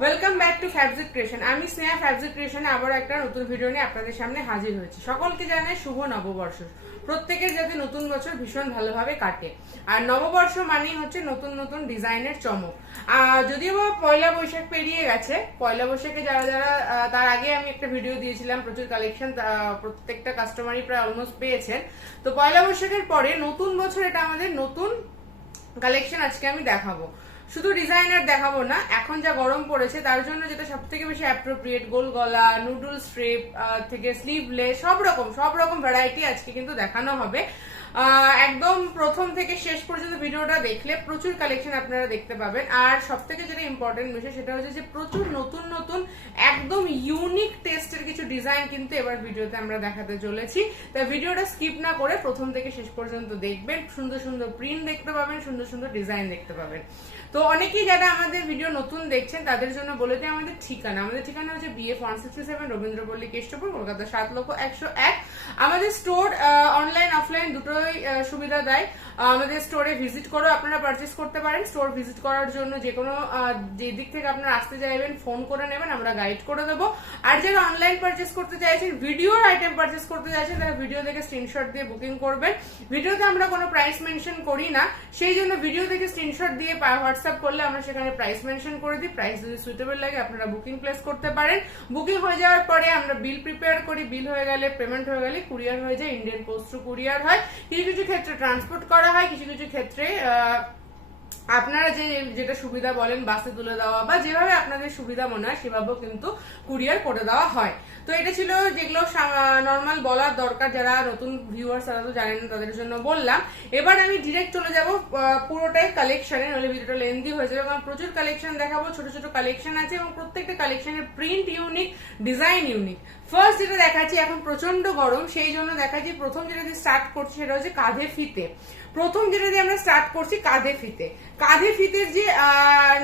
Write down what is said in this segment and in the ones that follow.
Welcome back to Fabzic creation. আমি স্নেহা ফ্যাবজিক ক্রিয়েশনে আবার একটা নতুন ভিডিও নিয়ে আপনাদের সামনে হাজির হয়েছি। সকলকে জানাই শুভ নববর্ষ। প্রত্যেকের যাতে নতুন বছর ভীষণ ভালোভাবে কাটে। আর নববর্ষ মানেই হচ্ছে নতুন নতুন ডিজাইনের চমক। যদিও পয়লা বৈশাখ পেরিয়ে গেছে, পয়লা বৈশাখে যারা যারা তার আগে আমি একটা ভিডিও দিয়েছিলাম, প্রচুর কালেকশন প্রত্যেকটা কাস্টমারই প্রায় অলমোস্ট পেয়েছেন। তো পয়লা বৈশাখের পরে নতুন বছর, এটা আমাদের নতুন কালেকশন আজকে আমি দেখাবো। শুধু ডিজাইনার দেখাবো না, এখন যা গরম পড়েছে তার জন্য যেটা সব থেকে বেশি অ্যাপ্রোপ্রিয়েট, গোল গলা, নুডল স্ট্রিপ থেকে স্লিভলেস, সব রকম ভ্যারাইটি আজকে কিন্তু দেখানো হবে। একদম প্রথম থেকে শেষ পর্যন্ত ভিডিওটা দেখলে প্রচুর কালেকশন আপনারা দেখতে পাবেন। আর সব থেকে যেটা ইম্পর্টেন্ট বিষয় সেটা হচ্ছে যে প্রচুর নতুন নতুন একদম ইউনিক টেস্টের কিছু ডিজাইন কিন্তু এবার ভিডিওতে আমরা দেখাতে চলেছি। তাই ভিডিওটা স্কিপ না করে প্রথম থেকে শেষ পর্যন্ত দেখবেন। সুন্দর সুন্দর প্রিন্ট দেখতে পাবেন, সুন্দর সুন্দর ডিজাইন দেখতে পাবেন। তো অনেকেই যারা আমাদের ভিডিও নতুন দেখছেন তাদের জন্য বলে দিই আমাদের ঠিকানা হচ্ছে BF 167 রবীন্দ্রপল্লী, কেষ্টপুর, কলকাতা 7,01,001। আমাদের স্টোর অনলাইন অফলাইন দুটোই সুবিধা দেয়। আমাদের স্টোরে ভিজিট করে আপনারা পারচেস করতে পারেন। স্টোর ভিজিট করার জন্য যে কোনো যে দিক থেকে আপনারা আসতে চাইবেন ফোন করে নেবেন, আমরা গাইড করে দেবো। আর যারা অনলাইন পারচেস করতে চাইছেন, ভিডিওর আইটেম পারচেস করতে চাইছেন, তারা ভিডিও দেখে স্ক্রিনশট দিয়ে বুকিং করবেন। ভিডিওতে আমরা কোনো প্রাইস মেনশন করি না, সেই জন্য ভিডিও থেকে স্ক্রিনশট দিয়ে হোয়াটসঅ্যাপ করলে আমরা সেখানে প্রাইস মেনশন করে দিই। প্রাইস যদি সুইটেবল লাগে আপনারা বুকিং প্লেস করতে পারেন। বুকিং হয়ে যাওয়ার পরে আমরা বিল প্রিপেয়ার করি। বিল হয়ে গেলে, পেমেন্ট হয়ে গেলে কুরিয়ার হয়ে যায়, ইন্ডিয়ান পোস্ট থ্রু কুরিয়ার হয়। কিছু কিছু ক্ষেত্রে ট্রান্সপোর্ট করা হয়, কিছু কিছু ক্ষেত্রে আপনারা যেটা সুবিধা বলেন, বাসে তুলে দেওয়া বা যেভাবে আপনাদের সুবিধা মনে হয় সেভাবেও কিন্তু কুরিয়ার করে দেওয়া হয়। তো এটা ছিল যেগুলো নর্মাল বলার দরকার, যারা নতুন ভিউয়ার্স তারা তো জানেন না, তাদের জন্য বললাম। এবার আমি ডিরেক্ট চলে যাব পুরোটাই কালেকশনে, নাহলে ভিডিওটা লেন্দি হয়ে যাবে, কারণ প্রচুর কালেকশন দেখাবো, ছোট ছোট কালেকশন আছে এবং প্রত্যেকটা কালেকশনের print unique, design unique. First যেটা দেখাচ্ছি, এখন প্রচন্ড গরম সেই জন্য দেখাচ্ছি, প্রথম যেটা দিয়ে স্টার্ট করছি সেটা হচ্ছে কাঁধে ফিতে। প্রথম যেটা দিয়ে আমরা স্টার্ট করছি কাঁধে ফিতে। কাঁধে ফিতের যে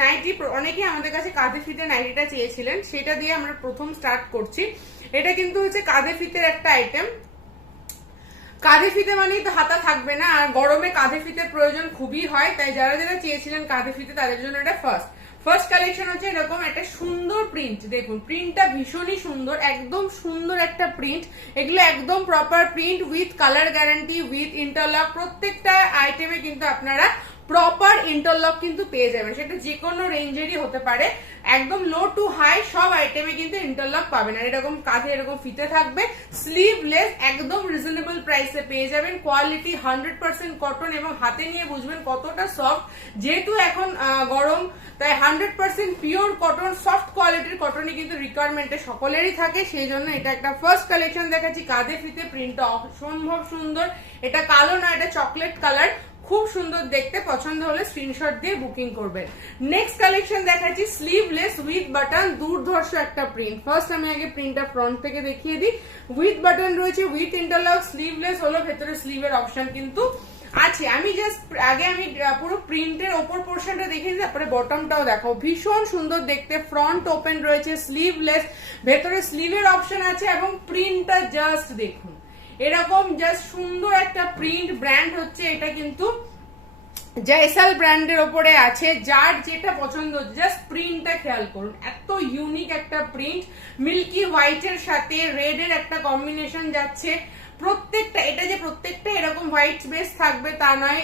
নাইটি, অনেকেই আমাদের কাছে কাঁধে ফিতে নাইটিটা চেয়েছিলেন, সেটা দিয়ে আমরা প্রথম স্টার্ট করছি। এটা কিন্তু হচ্ছে কাঁধে ফিতের একটা আইটেম। কাঁধে ফিতে মানেই তো হাতা থাকবে না, আর গরমে কাঁধে ফিতের প্রয়োজন খুবই হয়। তাই যারা যারা চেয়েছিলেন কাঁধে ফিতে তাদের জন্য এটা ফার্স্ট কালেকশন হচ্ছে এরকম একটা সুন্দর প্রিন্ট। দেখুন প্রিন্টটা ভীষণই সুন্দর, একদম সুন্দর একটা প্রিন্ট। এগুলো একদম proper print with colour guarantee, with interlock. প্রত্যেকটা আইটেমে কিন্তু আপনারা প্রপার ইন্টারলক কিন্তু পেয়ে যাবেন, সেটা যে কোনো রেঞ্জেরই হতে পারে। একদম লো টু হাই সব আইটেমে কিন্তু ইন্টারলক পাবেন। আর এরকম কাঁধে এরকম ফিতে থাকবে, স্লিভলেস, একদম রিজনেবল প্রাইসে পেয়ে যাবেন। কোয়ালিটি 100% কটন, এবং হাতে নিয়ে বুঝবেন কতটা সফট। যেহেতু এখন গরম, তাই 100% পিওর কটন, সফট কোয়ালিটির কটনই কিন্তু রিকোয়ারমেন্টে সকলেরই থাকে। সেই জন্য এটা একটা ফার্স্ট কালেকশন দেখাচ্ছি। কাঁধে ফিতে প্রিন্টটা অসম্ভব সুন্দর। এটা কালো না, এটা চকলেট কালার, খুব সুন্দর দেখতে। পছন্দ হলে স্ক্রিনশট দিয়ে বুকিং করবেন। নেক্সট কালেকশন দেখাচ্ছি স্লিভলেস উইথ বাটন, দুর্ধর্ষ একটা প্রিন্ট। ফার্স্ট আমি আগে প্রিন্টটা ফ্রন্ট থেকে দেখিয়ে দিই। উইথ বাটন রয়েছে, উইথ ইন্টারলক, স্লিভলেস হলো, ভেতরে স্লিভের অপশন কিন্তু আছে। আমি জাস্ট আগে আমি পুরো প্রিন্টের ওপর পোর্শনটা দেখিয়ে দিই, তারপরে বটমটাও দেখাবো। ভীষণ সুন্দর দেখতে, ফ্রন্ট ওপেন রয়েছে, স্লিভলেস, ভেতরে স্লিভের অপশন আছে, এবং প্রিন্টটা জাস্ট দেখুন, এরকম জাস্ট সুন্দর একটা প্রিন্ট। ব্র্যান্ড হচ্ছে এটা কিন্তু জয়সাল ব্র্যান্ডের ওপরে আছে। যার যেটা পছন্দ, জাস্ট প্রিন্টটা খেয়াল করুন, এত ইউনিক একটা প্রিন্ট। মিল্কি হোয়াইটের সাথে রেড এর একটা কম্বিনেশন যাচ্ছে। প্রত্যেকটা, এটা যে প্রত্যেকটা এরকম হোয়াইট বেস থাকবে তা নয়,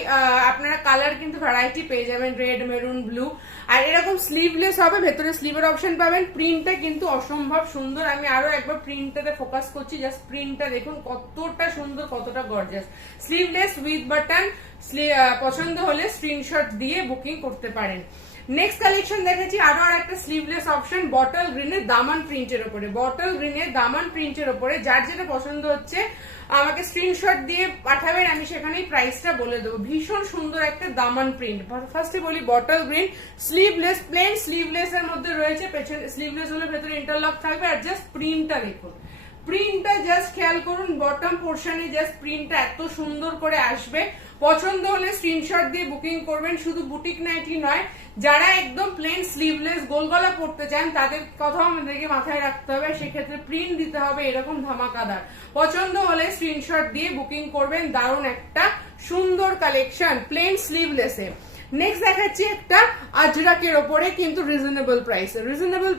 আপনারা কালার কিন্তু ভ্যারাইটি পেয়ে যাবেন, রেড, মেরুন, ব্লু। আর এরকম স্লিভলেস হবে, ভেতরে স্লিভের অপশন পাবেন। প্রিন্টটা কিন্তু অসম্ভব সুন্দর। আমি আরো একবার প্রিন্টটাতে ফোকাস করছি, জাস্ট প্রিন্টটা দেখুন কতটা সুন্দর, কতটা গর্জিয়াস। স্লিভলেস উইথ বাটন, পছন্দ হলে স্ক্রিনশট দিয়ে বুকিং করতে পারেন। নেক্সট কালেকশন দেখেছি আরো আর একটা স্লিভলেস অপশন, বটল গ্রিনের দামান প্রিন্টের উপরে। বটল গ্রিনের দামান প্রিন্টের উপরে যার যেটা পছন্দ হচ্ছে আমাকে স্ক্রিনশট দিয়ে পাঠাবেন, আমি সেখানেই প্রাইসটা বলে দেবো। ভীষণ সুন্দর একটা দামান প্রিন্ট। ফার্স্টে বলি bottle green, sleeveless, plain sleeveless এর মধ্যে রয়েছে। পেছনে স্লিভলেস হলে ভেতরে ইন্টারলক থাকবে। আর জাস্ট প্রিন্টটা দেখুন, প্রিন্টটা জাস্ট খেয়াল করুন, বটম পোর্শনে জাস্ট প্রিন্টটা এত সুন্দর করে আসবে। পছন্দ হলে স্ক্রিনশট দিয়ে বুকিং করবেন। শুধু বুটিক নাইটি নয়, যারা একদম প্লেন স্লিভলেস গোল গলা পড়তে চান তাদের কথাও আমাদেরকে মাথায় রাখতে হবে, সেক্ষেত্রে প্রিন্ট দিতে হবে এরকম ধামাকাদার। পছন্দ হলে স্ক্রিনশট দিয়ে বুকিং করবেন। দারুণ একটা সুন্দর কালেকশন প্লেন স্লিভলেসে। নেক্সট দেখাচ্ছি একটা আজরাকের ওপরে, কিন্তু রিজনেবল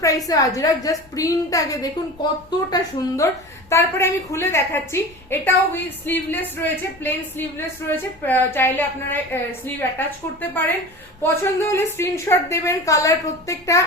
প্রাইসে আজরাক। জাস্ট প্রিন্টটাকে দেখুন কতটা সুন্দর। তারপরে আমি খুলে দেখাচ্ছি, এটাও উইথ স্লিভলেস রয়েছে, প্লেন স্লিভলেস রয়েছে, চাইলে আপনারা স্লিভ অ্যাটাচ করতে পারেন। পছন্দ হলে স্ক্রিনশট দেবেন। কালার প্রত্যেকটা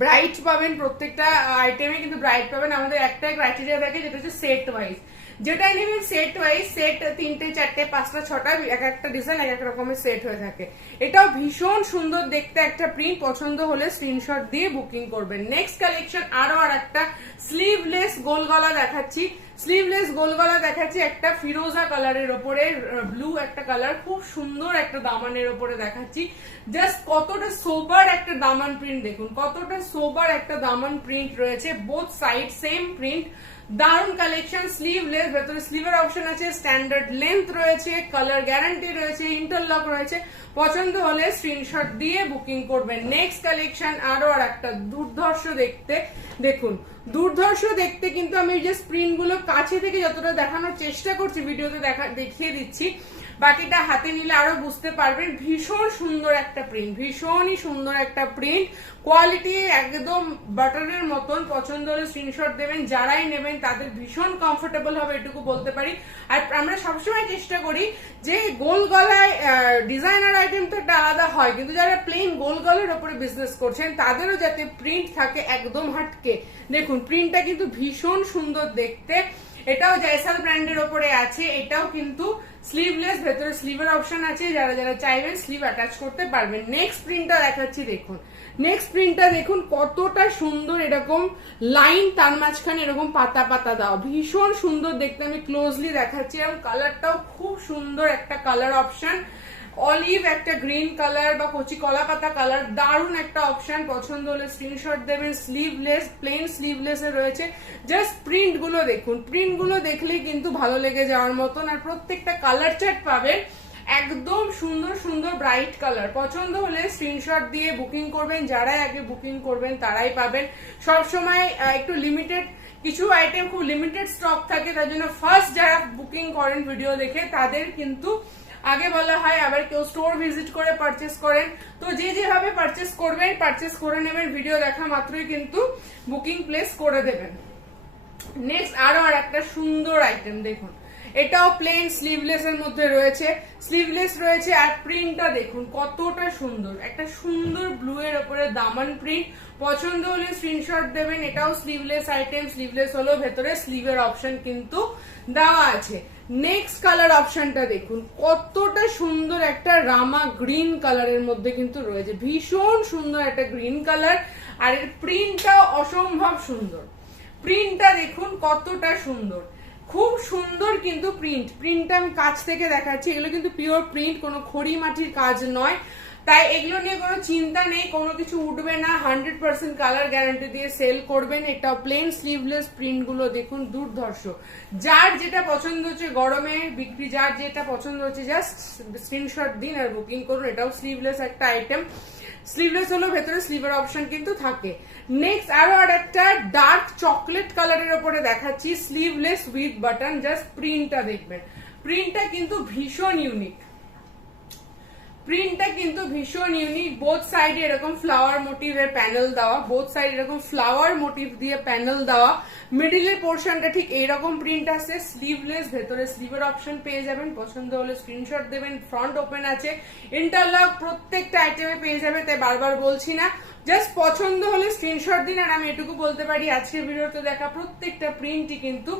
ব্রাইট পাবেন, প্রত্যেকটা আইটেমে কিন্তু ব্রাইট পাবেন। আমাদের একটাই ক্রাইটেরিয়া থাকে, যেটা হচ্ছে সেট ওয়াইজ। যেটাই নেবেন সেট ওয়াইজ, সেট 3টে 4টে 5টা 6টা এক একটা ডিজাইন এক এক রকমের সেট হয়ে থাকে। এটাও ভীষণ সুন্দর দেখতে একটা প্রিন্ট। পছন্দ হলে স্ক্রিনশট দিয়ে বুকিং করবেন। নেক্সট কালেকশন আরো আর একটা স্লিভলেস গোল গলা দেখাচ্ছি। স্লিভলেস গোল গলা দেখাচ্ছি একটা ফিরোজা কালারের ওপরে, ব্লু একটা কালার, খুব সুন্দর একটা দামানের ওপরে দেখাচ্ছি। জাস্ট কতটা সোবার একটা দামান প্রিন্ট দেখুন, কতটা সোবার একটা দামান প্রিন্ট রয়েছে, বোথ সাইড সেম প্রিন্ট। দারুন কালেকশন। স্লিভলেস, ভেতরে স্লিভের অপশন আছে, স্ট্যান্ডার্ড লেন্থ রয়েছে, কালার গ্যারান্টি রয়েছে, ইন্টারলক রয়েছে। পছন্দ হলে স্ক্রিনশট দিয়ে বুকিং করবেন। নেক্সট কালেকশন আরো আর একটা দুর্ধর্ষ দেখতে, দেখুন দুর্ধর্ষ দেখতে, কিন্তু আমি যে প্রিন্ট গুলো কাছে থেকে যতটা দেখানোর চেষ্টা করছি ভিডিওতে দেখিয়ে দিচ্ছি, বাকিটা হাতে নিলে আরো বুঝতে পারবেন। ভীষণ সুন্দর একটা প্রিন্ট, ভীষণই সুন্দর একটা প্রিন্ট, কোয়ালিটি একদম বাটারের মতন। পছন্দ হলে স্ক্রিনশট দেবেন। যারাই নেবেন তাদের ভীষণ কমফোর্টেবল হবে, এটুকু বলতে পারি। আর আমরা সবসময় চেষ্টা করি যে গোল গলায় ডিজাইনার আইটেম তো একটা আলাদা হয়, কিন্তু যারা প্লেন গোল গলার উপরে বিজনেস করছেন তাদেরও যাতে প্রিন্ট থাকে একদম হাটকে। দেখুন প্রিন্টটা কিন্তু ভীষণ সুন্দর দেখতে। এটাও জয়সাল ব্র্যান্ডের ওপরে আছে। এটাও কিন্তু স্লিভলেস, ভেতরে স্লিভের অপশন আছে, যারা যারা চাইবেন স্লিভ অ্যাটাচ করতে পারবেন। নেক্সট প্রিন্টটা দেখাচ্ছি, দেখুন নেক্সট প্রিন্টটা দেখুন কতটা সুন্দর, এরকম লাইন তার মাঝখানে এরকম পাতা পাতা দাও, ভীষণ সুন্দর দেখতে। আমি ক্লোজলি দেখাচ্ছি, এবং কালারটাও খুব সুন্দর একটা কালার অপশন, অলিভ একটা গ্রিন কালার বা কচি কলা পাতা কালার, দারুন একটা অপশন। পছন্দ হলে স্ক্রিনশট দেবেন। স্লিভলেস, প্লেন স্লিভলেস এ রয়েছে। জাস্ট প্রিন্ট গুলো দেখুন, প্রিন্ট গুলো দেখলেই কিন্তু ভালো লেগে যাওয়ার মতন। আর প্রত্যেকটা কালার চার্ট পাবেন একদম সুন্দর সুন্দর ব্রাইট কালার। পছন্দ হলে স্ক্রিনশট দিয়ে বুকিং করবেন। যারাই আগে বুকিং করবেন তারাই পাবেন। সব সময় একটু লিমিটেড কিছু আইটেম, খুব লিমিটেড স্টক থাকে, তার জন্য ফার্স্ট যারা বুকিং করেন ভিডিও দেখে তাদের কিন্তু আগে বলা হয়। আবার কেউ স্টোর ভিজিট করে পারচেস করেন, তো যে যেভাবে পারচেস করবেন পারচেস করে নেবেন, ভিডিও দেখা মাত্রই কিন্তু বুকিং প্লেস করে দেবেন। নেক্সট আরো আর একটা সুন্দর আইটেম দেখুন, এটাও প্লেন স্লিভলেস এর মধ্যে রয়েছে, স্লিভলেস রয়েছে। আর প্রিন্টটা দেখুন কতটা সুন্দর, একটা সুন্দর ব্লু এর উপরে দামান প্রিন্ট। পছন্দ হলে স্ক্রিনশট দেবেন। এটাও স্লিভলেস আইটেম, স্লিভলেস হলো, ভেতরে স্লিভের অপশন কিন্তু দেওয়া আছে। নেক্সট কালার অপশনটা দেখুন কতটা সুন্দর, একটা রামা গ্রিন কালারের মধ্যে কিন্তু রয়েছে, ভীষণ সুন্দর একটা গ্রিন কালার। আর এর প্রিন্টটাও অসম্ভব সুন্দর, প্রিন্টটা দেখুন কতটা সুন্দর, খুব সুন্দর কিন্তু প্রিন্টটা আমি কাছ থেকে দেখাচ্ছি। এগুলো কিন্তু পিওর প্রিন্ট, কোনো খড়ি মাটির কাজ নয়, তাই এগুলো নিয়ে কোনো চিন্তা নেই, কোনো কিছু উঠবে না। 100% কালার গ্যারান্টি দিয়ে সেল করবেন। এটা প্লেন স্লিভলেস, প্রিন্ট গুলো দেখুন দুর্ধর্ষ। যার যেটা পছন্দ হচ্ছে গরমে বিক্রি, যার যেটা পছন্দ হচ্ছে জাস্ট স্ক্রিনশট দিন আর বুকিং করুন। এটাও স্লিভলেস একটা আইটেম, স্লিভলেস হলো, ভেতরে স্লিভের অপশন কিন্তু থাকে। নেক্সট আরো আর একটা ডার্ক চকলেট কালারের উপরে দেখাচ্ছি, স্লিভলেস উইথ বাটন। জাস্ট প্রিন্টটা দেখবেন, প্রিন্টটা কিন্তু ভীষণ ইউনিক, প্রিন্টটা কিন্তু ভীষণ ইউনিক। বোথ সাইডে এরকম ফ্লাওয়ার মোটিভের প্যানেল দেওয়া, বোথ সাইড এরকম ফ্লাওয়ার মোটিভ দিয়ে প্যানেল দেওয়া, মিডিলের পোর্শনটা ঠিক এইরকম প্রিন্ট আছে। স্লিভলেস, ভেতরে স্লিভের অপশন পেয়ে যাবেন। পছন্দ হলে স্ক্রিনশট দেবেন। ফ্রন্ট ওপেন আছে, ইন্টারলক প্রত্যেকটা আইটেমে পেয়ে যাবে, তাই বারবার বলছি না, জাস্ট পছন্দ হলে স্ক্রিনশট দিন। আর আমি এটুকু বলতে পারি, আজকে ভিডিওতে দেখা প্রত্যেকটা প্রিন্টই কিন্তু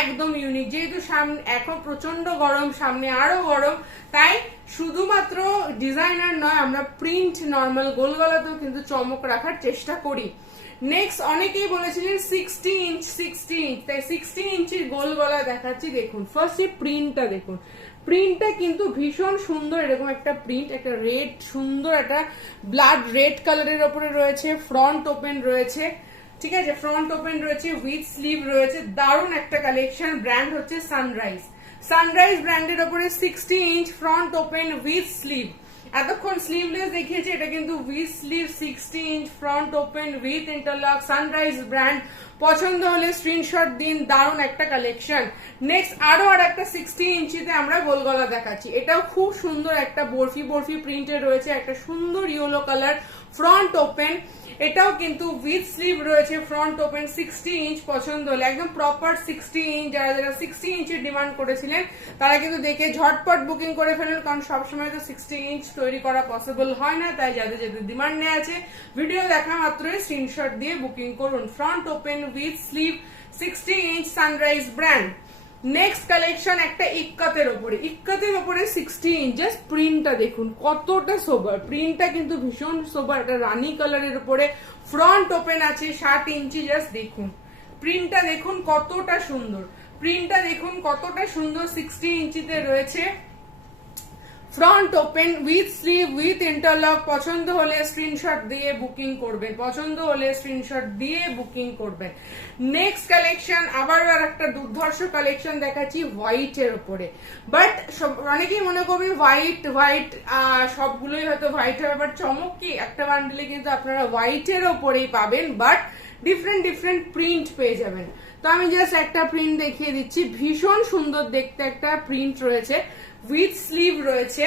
একদম ইউনিক। যেহেতু সামনে এখন প্রচন্ড গরম, সামনে আরো গরম, তাই শুধুমাত্র ডিজাইনার নয়, আমরা প্রিন্ট নর্মাল গোলগলাতেও কিন্তু চমক রাখার চেষ্টা করি। নেক্সট অনেকেই বলেছিলেন 60 ইঞ্চ, তাই 60 ইঞ্চির গোল গলা দেখাচ্ছি। দেখুন ফার্স্ট প্রিন্টটা দেখুন, প্রিন্টটা কিন্তু ভীষণ সুন্দর, এরকম একটা প্রিন্ট, একটা রেড, সুন্দর একটা ব্লাড রেড কালারের ওপরে রয়েছে। ফ্রন্ট ওপেন রয়েছে, ঠিক আছে, ফ্রন্ট ওপেন রয়েছে, উইথ স্লিভ রয়েছে, দারুণ একটা কালেকশন। ব্র্যান্ড হচ্ছে সানরাইজ, সানরাইজ ব্র্যান্ডের ওপরে 60 inch front open with sleeve. এতক্ষণ স্লিভলেস দেখিয়েছি, এটা কিন্তু with sleeve 60 inch front open with interlock, sunrise brand. পছন্দ হলে স্ক্রিনশট দিন, দারুণ একটা কালেকশন। নেক্সট আরো আর একটা 60 ইঞ্চিতে আমরা গোল গলা দেখাচ্ছি, এটাও খুব সুন্দর একটা বরফি বরফি প্রিন্টের রয়েছে, একটা সুন্দর ইয়েলো কালার ফ্রন্ট ওপেন। এটাও কিন্তু উইথ স্লিভ রয়েছে, ফ্রন্ট ওপেন 60 ইঞ্চ। পছন্দ হলে একদম প্রপার 60 ইঞ্চ, যারা যারা 60 ইঞ্চের ডিমান্ড করেছিলেন তারা কিন্তু দেখে ঝটপট বুকিং করে ফেলুন, কারণ সবসময় তো 60 ইঞ্চ তৈরি করা পসিবল হয় না। তাই যাদের যাদের ডিমান্ডে আছে ভিডিও দেখা মাত্রই স্ক্রিনশট দিয়ে বুকিং করুন। Front open with sleeve 60 inch, sunrise brand. Next collection একটা ইক্কাতের উপরে 60 ইঞ্চ। জাস্ট প্রিন্টটা দেখুন কতটা সোবার, প্রিন্টটা কিন্তু ভীষণ সোবার। একটা রানী কালারের উপরে ফ্রন্ট ওপেন আছে 60 ইঞ্চি। জাস্ট দেখুন প্রিন্টটা, দেখুন কতটা সুন্দর, প্রিন্টটা দেখুন কতটা সুন্দর। 60 ইঞ্চিতে রয়েছে, front open with sleeve with interlock. পছন্দ হলে স্ক্রিনশট দিয়ে বুকিং করবেন, পছন্দ হলে স্ক্রিনশট দিয়ে বুকিং করবেন। নেক্সট কালেকশন আবার আর একটা দুর্ধর্ষ কালেকশন দেখাচ্ছি হোয়াইট এর উপরে। বাট অনেকেই মনে করবে হোয়াইট হোয়াইট সবগুলোই হয়তো হোয়াইট হবে, বাট চমক কি একটা বান্ডেলে কিন্তু আপনারা হোয়াইট এর ওপরেই পাবেন, বাট ডিফারেন্ট ডিফারেন্ট প্রিন্ট পেয়ে যাবেন। তো আমি জাস্ট একটা প্রিন্ট দেখিয়ে দিচ্ছি, ভীষণ সুন্দর দেখতে একটা প্রিন্ট রয়েছে, উইথ স্লিভ রয়েছে,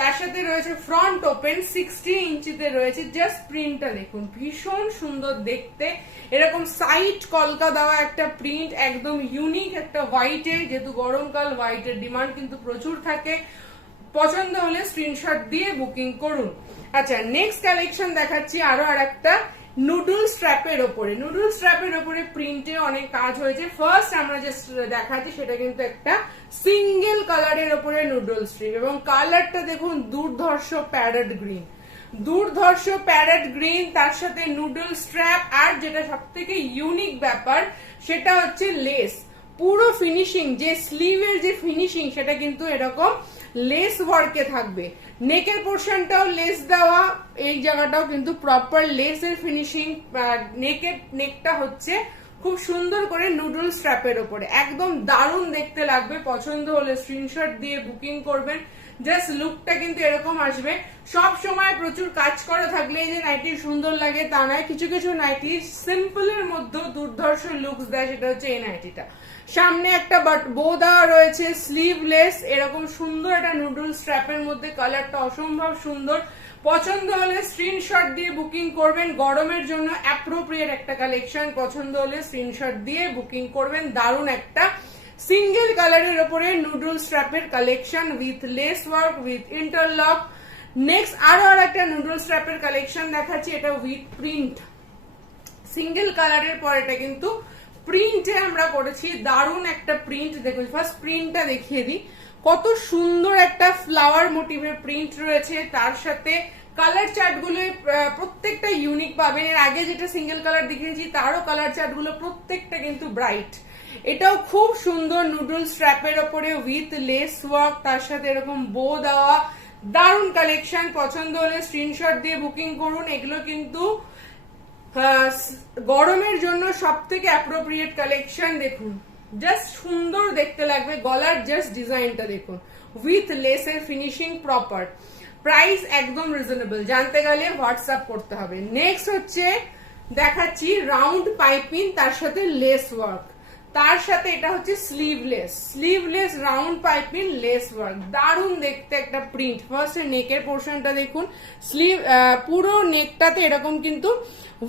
তার সাথে রয়েছে ফ্রন্ট ওপেন 60 ইঞ্চিতে রয়েছে। জাস্ট প্রিন্টটা দেখুন ভীষণ সুন্দর দেখতে, এরকম সাইড কলকা দেওয়া একটা প্রিন্ট, একদম ইউনিক একটা হোয়াইটের, যেহেতু গরমকাল হোয়াইটের ডিমান্ড কিন্তু প্রচুর থাকে। পছন্দ হলে স্ক্রিনশট দিয়ে বুকিং করুন। আচ্ছা নেক্সট কালেকশন দেখাচ্ছি আরো আর একটা নুডল স্ট্র্যাপের ওপরে প্রিন্টে অনেক কাজ হয়েছে। ফার্স্ট আমরা যে দেখাচ্ছি সেটা কিন্তু একটা সিঙ্গেল কালারের ওপরে নুডল স্ট্রিপ, এবং কালারটা দেখুন দুর্ধর্ষ প্যারেট গ্রিন, তার সাথে নুডল স্ট্র্যাপ। আর যেটা সব থেকে ইউনিক ব্যাপার সেটা হচ্ছে লেস, পুরো ফিনিশিং যে স্লিভের যে ফিনিশিং সেটা কিন্তু এরকম লেস ওয়ার্কে থাকবে। নেকের পোর্শনটাও লেস দেওয়া, এই জায়গাটাও কিন্তু প্রপার লেসের ফিনিশিং। নেকটা হচ্ছে খুব সুন্দর করে নুডল স্ট্র্যাপের উপরে, একদম দারুণ দেখতে লাগবে। পছন্দ হলে স্ক্রিনশট দিয়ে বুকিং করবেন। জাস্ট লুকটা কিন্তু এরকম আসবে। সব সময় প্রচুর কাজ করা থাকলে যে নাইটি সুন্দর লাগে তা নয়, কিছু কিছু নাইটি সিম্পলের মধ্যেও দুর্ধর্ষ লুকস দেয়, সেটা হচ্ছে এই নাইটিটা। সামনে একটা বো দেওয়া রয়েছে, স্লিভলেস, এরকম সুন্দর একটা নুডল স্ট্র্যাপের মধ্যে, কালারটা অসম্ভব সুন্দর। পছন্দ হলে স্ক্রিনশট দিয়ে বুকিং করবেন, গরমের জন্য অ্যাপ্রোপ্রিয়েট একটা কালেকশন। পছন্দ হলে স্ক্রিনশট দিয়ে বুকিং করবেন। দারুণ একটা সিঙ্গেল কালারের উপরে নুডল স্ট্র্যাপের collection with lace work with interlock. Next আরো আর একটা নুডল স্ট্র্যাপের কালেকশন দেখাচ্ছি, এটা উইথ প্রিন্ট, সিঙ্গেল কালারের পর এটা কিন্তু প্রিন্টে আমরা করেছি। দারুণ একটা প্রিন্ট দেখুন, ফার্স্ট প্রিন্টটা দেখিয়ে দিই, কত সুন্দর একটা ফ্লাওয়ার মোটিভের প্রিন্ট রয়েছে। তার সাথে কালার চার্ট গুলো প্রত্যেকটা ইউনিক পাবেন। এর আগে যেটা সিঙ্গেল কালার দেখিয়েছি তারও কালার চার্ট গুলো প্রত্যেকটা কিন্তু ব্রাইট। এটাও খুব সুন্দর নুডল স্ট্র্যাপের ওপরে উইথ লেস ওয়ার্ক, তার সাথে এরকম বো দেওয়া, দারুণ কালেকশন। পছন্দ হলে স্ক্রিনশট দিয়ে বুকিং করুন। এগুলো কিন্তু গরমের জন্য সব থেকে অ্যাপ্রোপ্রিয়েট কালেকশন। দেখুন জাস্ট সুন্দর দেখতে লাগবে, গলার জাস্ট ডিজাইনটা দেখুন উইথ লেসের ফিনিশিং প্রপার। প্রাইস একদম রিজনেবল, জানতে গেলে হোয়াটসঅ্যাপ করতে হবে। নেক্সট হচ্ছে দেখাচ্ছি রাউন্ড পাইপিং, তার সাথে লেস ওয়ার্ক, তার সাথে এটা হচ্ছে sleeveless round piping less work, দারুণ দেখতে একটা প্রিন্ট। ফার্স্ট নেকের পোর্শনটা দেখুন, স্লিভ পুরো নেকটাতে এরকম কিন্তু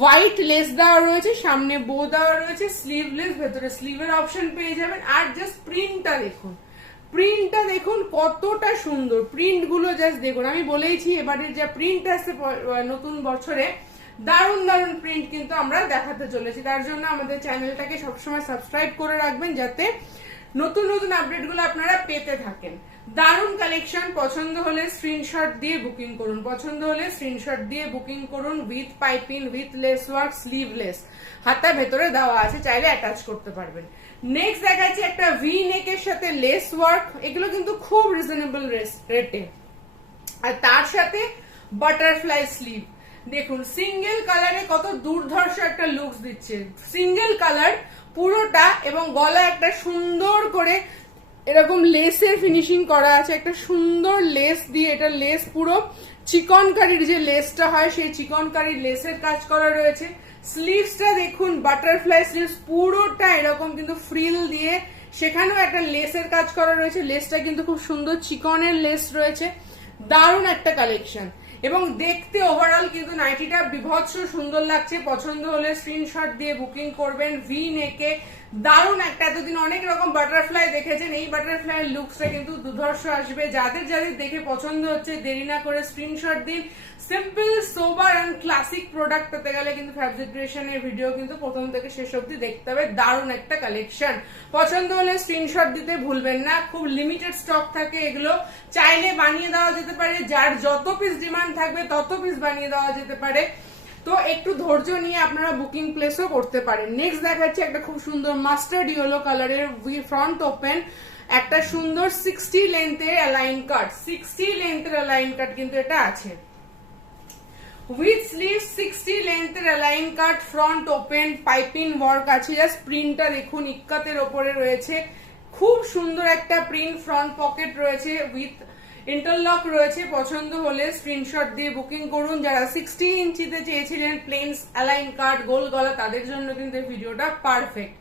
হোয়াইট লেস দেওয়া রয়েছে, সামনে বো দেওয়া রয়েছে, স্লিভলেস, ভেতরে স্লিভের অপশন পেয়ে যাবেন। আর জাস্ট প্রিন্টটা দেখুন কতটা সুন্দর, প্রিন্ট গুলো জাস্ট দেখুন। আমি বলেইছি এবারের যা প্রিন্ট আসছে নতুন বছরে, দারুণ দারুণ প্রিন্ট কিন্তু আমরা দেখাতে চলেছি। তার জন্য আমাদের চ্যানেলটাকে সবসময় সাবস্ক্রাইব করে রাখবেন, যাতে নতুন নতুন আপডেট গুলো আপনারা পেতে থাকেন। দারুণ কালেকশন। পছন্দ হলে স্ক্রিনশট দিয়ে বুকিং করুন। With piping with lace work, sleeveless, হাতা ভেতরে দেওয়া আছে, চাইলে অ্যাটাচ করতে পারবেন। নেক্সট দেখাচ্ছি একটা ভি নেকের সাথে লেস ওয়ার্ক, এগুলো কিন্তু খুব রিজনেবল রেটে। আর তার সাথে বাটারফ্লাই স্লিভ, দেখুন সিঙ্গেল কালারে কত দুর্ধর্ষ একটা লুকস দিচ্ছে। সিঙ্গেল কালার পুরোটা, এবং গলা একটা সুন্দর করে এরকম লেসের ফিনিশিং করা আছে, একটা সুন্দর লেস দিয়ে, এটা লেস পুরো চিকনকারির যে লেসটা হয় সেই চিকনকারির লেসের কাজ করা রয়েছে। স্লিভসটা দেখুন বাটারফ্লাই স্লিভস, পুরোটা এরকম কিন্তু ফ্রিল দিয়ে, সেখানেও একটা লেসের কাজ করা রয়েছে। লেসটা কিন্তু খুব সুন্দর চিকনের লেস রয়েছে, দারুণ একটা কালেকশন। এবং দেখতে ওভারঅল কিন্তু নাইটিটা বিভৎস সুন্দর লাগছে। পছন্দ হলে স্ক্রিনশট দিয়ে বুকিং করবেন। ভি নেকে দারুণ একটা, এতদিন অনেক রকম বাটারফ্লাই দেখেছেন, এই বাটারফ্লাই লুকসটা কিন্তু দুর্ধর্ষ আসবে। যাদের যাদের দেখে পছন্দ হচ্ছে দেরি না করে স্ক্রিনশট দিন। Simple sober and classic product পেতে গেলে কিন্তু ফ্যাব্রিক ক্রিয়েশনের ভিডিও কিন্তু প্রথম থেকে শেষ অবধি দেখতে হবে। দারুণ একটা কালেকশন, পছন্দ হলে স্ক্রিনশট দিতে ভুলবেন না। খুব লিমিটেড স্টক থাকে, এগুলো চাইলে বানিয়ে দেওয়া যেতে পারে, যার যত পিস ডিমান্ড থাকবে তত পিস বানিয়ে দেওয়া যেতে পারে। তো একটু ধৈর্য নিয়ে আপনারা বুকিং প্লেসও করতে পারেন। নেক্সট দেখাচ্ছি একটা খুব সুন্দর মাস্টার্ড ইয়েলো কালারের ফ্রন্ট ওপেন, একটা সুন্দর 60 লেন্থের অ্যালাইন কাট, 60 লেন্থের অ্যালাইন কাট কিন্তু এটা আছে উইথ স্লিভ, 60 লেন্থের a line cut, front open, piping work আছে। জাস্ট প্রিন্টটা দেখুন, ইক্কাতের ওপরে রয়েছে, খুব সুন্দর একটা প্রিন্ট। ফ্রন্ট পকেট রয়েছে উইথ ইন্টারলক রয়েছে। পছন্দ হলে স্ক্রিনশট দিয়ে বুকিং করুন। যারা 60 ইঞ্চিতে চেয়েছিলেন প্লেনস অ্যালাইন কাট গোল গলা, তাদের জন্য কিন্তু এই ভিডিওটা পারফেক্ট।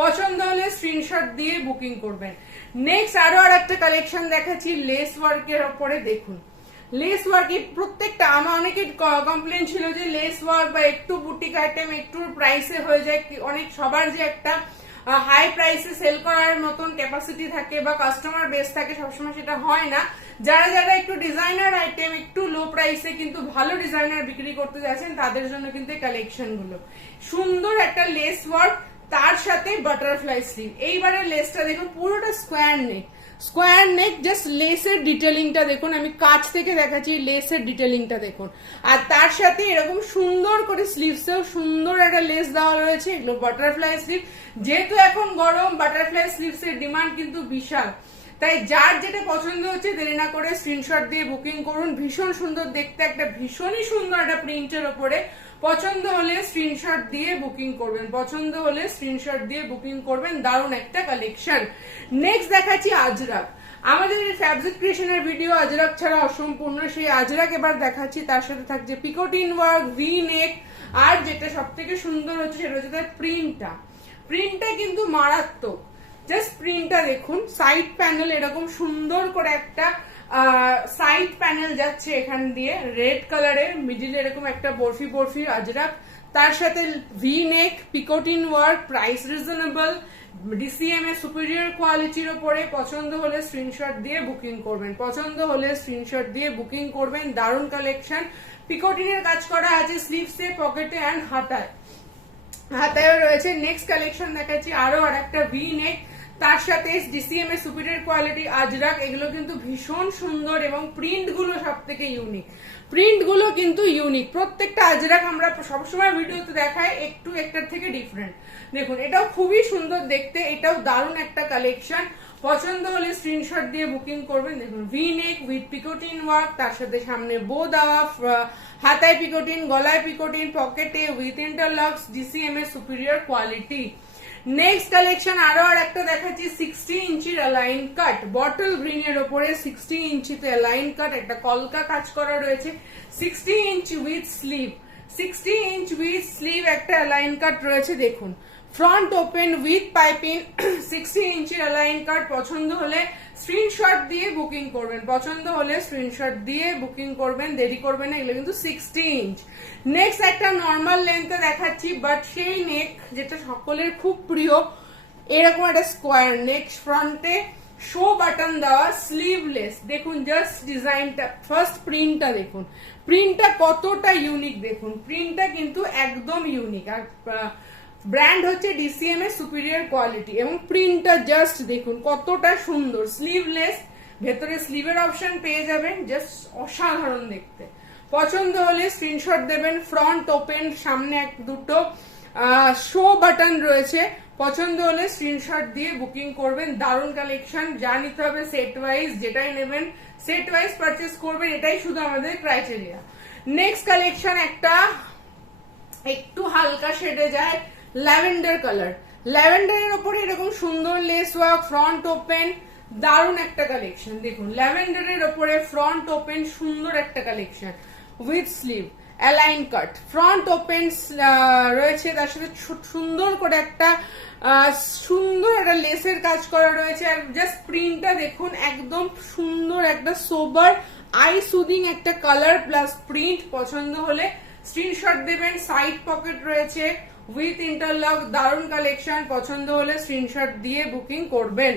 পছন্দ হলে স্ক্রিনশট দিয়ে বুকিং করবেন। নেক্সট আরো আর একটা কালেকশন দেখাচ্ছি লেস ওয়ার্কের উপরে। দেখুন লেস ওয়ার্ক, প্রত্যেকটা আমার অনেকে কমপ্লেন ছিল যে লেস ওয়ার্ক বা একটু বুটিক আইটেম একটু প্রাইসে হয়ে যায়, অনেক সবার যে একটা হাই প্রাইসে সেল করার মতন ক্যাপাসিটি থাকে বা কাস্টমার বেস থাকে, সবসময় সেটা হয় না। যারা যারা একটু ডিজাইনার আইটেম একটু লো প্রাইসে কিন্তু ভালো ডিজাইনার বিক্রি করতে যাচ্ছেন, তাদের জন্য কিন্তু এই কালেকশন গুলো। সুন্দর একটা লেস ওয়ার্ক, তার সাথে বাটারফ্লাই স্লিভ। এইবারে লেসটা দেখুন, পুরোটা স্কোয়ার নেক, স্কোয়ার নেক। জাস্ট লেসের ডিটেলিংটা দেখুন, আমি কাছ থেকে দেখাচ্ছি, লেসের ডিটেলিংটা দেখুন। আর তার সাথে এরকম সুন্দর করে স্লিভসেও সুন্দর একটা লেস দেওয়া রয়েছে, এগুলো বাটারফ্লাই স্লিভ। যেহেতু এখন গরম, বাটারফ্লাই স্লিভস এর ডিমান্ড কিন্তু বিশাল, তাই যার যেটা পছন্দ হচ্ছে দেরি না করে স্ক্রিনশট দিয়ে বুকিং করুন। ভীষণ সুন্দর দেখতে, একটা ভীষণই সুন্দর একটা প্রিন্টের ওপরে। পছন্দ হলে স্ক্রিনশট দিয়ে বুকিং করবেন, পছন্দ হলে স্ক্রিনশট দিয়ে বুকিং করবেন। দারুণ একটা কালেকশন। নেক্সট দেখাচ্ছি আজরাক। আমাদের ফ্যাব্রিক ক্রিয়েশনের ভিডিও আজরাক ছাড়া অসম্পূর্ণ, সেই আজরাক এবার দেখাচ্ছি। তার সাথে থাকছে পিকোটিন ওয়ার্ক, ভি নেক, আর যেটা সব থেকে সুন্দর হচ্ছে সেটা হচ্ছে তার প্রিন্টটা। প্রিন্টটা কিন্তু মারাত্মক। জাস্ট প্রিন্টটা দেখুন, সাইড প্যানেল এরকম সুন্দর করে একটা সাইড প্যানেল যাচ্ছে এখান দিয়ে, রেড কালারের, মিডিলে এরকম একটা বরফি বরফি আজরাক, তার সাথে ভি নেক, পিকোটিন work, price reasonable, DCMA superior কোয়ালিটির ওপরে। পছন্দ হলে স্ক্রিনশট দিয়ে বুকিং করবেন, পছন্দ হলে স্ক্রিনশট দিয়ে বুকিং করবেন। দারুণ কালেকশন, পিকোটিনের কাজ করা আছে স্লিভসে, পকেটে অ্যান্ড হাতায়, হাতায়ও রয়েছে। নেক্সট কালেকশন দেখাচ্ছি আরো আর একটা ভি নেক, তার সাথে ডিসিএমএ সুপিরিয়র কোয়ালিটি আজরাক। এগুলো কিন্তু ভীষণ সুন্দর এবং প্রিন্ট গুলো সব থেকে ইউনিক, প্রিন্ট গুলো কিন্তু ইউনিক। প্রত্যেকটা আজরাক আমরা সবসময় ভিডিওতে দেখাই, একটু একটার থেকে ডিফারেন্ট। দেখুন এটাও খুবই সুন্দর দেখতে, এটাও দারুণ একটা কালেকশন। পছন্দ হলে স্ক্রিনশট দিয়ে বুকিং করবেন। দেখুন ভি নেক উইথ পিকোটিন ওয়ার্ক, তার সাথে সামনে বো দেওয়া, হাতায় পিকোটিন, গলায় পিকোটিন, পকেটে with interlocks, DCMA superior quality. Next collection আরো আর একটা দেখাচ্ছি 60 ইঞ্চির অ্যালাইন কাট, বটল গ্রিন এর উপরে 60 ইঞ্চিতে অ্যালাইন কাট, একটা কলকা কাজ করা রয়েছে। 60 inch with sleeve, 60 inch with sleeve একটা অ্যালাইন কাট রয়েছে। দেখুন ফ্রন্ট ওপেন উইথ পাইপিং, 60 ইঞ্চির অ্যালাইন কাট। পছন্দ হলে স্ক্রিনশট দিয়ে বুকিং করবেন, পছন্দ হলে স্ক্রিনশট দিয়ে বুকিং করবেন, দেরি করবেন না। এগুলো কিন্তু 60 ইঞ্চ। নেক্সট একটা নর্মাল লেন্থে দেখাচ্ছি, বাট সেই নেক যেটা সকলের খুব প্রিয়, এরকম একটা স্কোয়ার নেক, ফ্রন্টে শো বাটন দেওয়া, স্লিভলেস। দেখুন জাস্ট ডিজাইনটা, ফার্স্ট প্রিন্টটা দেখুন, প্রিন্টটা কতটা ইউনিক। দেখুন প্রিন্টটা কিন্তু একদম ইউনিক, আর ব্র্যান্ড হচ্ছে ডিসিএমএ সুপিরিয়র কোয়ালিটি, এবং প্রিন্টটা জাস্ট দেখুন কতটা সুন্দর। স্লিভলেস, ভেতরে স্লিভের অপশন পেয়ে যাবেন, জাস্ট অসাধারণ দেখতে। পছন্দ হলে স্ক্রিনশট দেবেন। ফ্রন্ট ওপেন, সামনে এক দুটো শো বাটন রয়েছে। পছন্দ হলে স্ক্রিনশট দিয়ে বুকিং করবেন। দারুণ কালেকশন। যা নিতে হবে সেট ওয়াইজ, যেটাই নেবেন সেট ওয়াইজ পারচেস করবেন, এটাই শুধু আমাদের ক্রাইটেরিয়া। নেক্সট কালেকশন একটা একটু হালকা শেডে যায়, ল্যাভেন্ডার কালার। ল্যাভেন্ডারের ওপরে এরকম সুন্দর লেস ওয়ার্ক, ফ্রন্ট ওপেন, দারুণ একটা কালেকশন। দেখুন ল্যাভেন্ডারের ওপরে ফ্রন্ট ওপেন সুন্দর একটা collection with sleeve align cut, front open রয়েছে, তার সাথে সুন্দর করে একটা সুন্দর একটা লেসের কাজ করা রয়েছে। আর জাস্ট প্রিন্টটা দেখুন, একদম সুন্দর একটা সোবার আই সুদিং একটা কালার প্লাস প্রিন্ট। পছন্দ হলে স্ক্রিনশট দেবেন। সাইড পকেট রয়েছে উইথ ইন্টারলক, দারুণ কালেকশন। পছন্দ হলে স্ক্রিনশট দিয়ে বুকিং করবেন।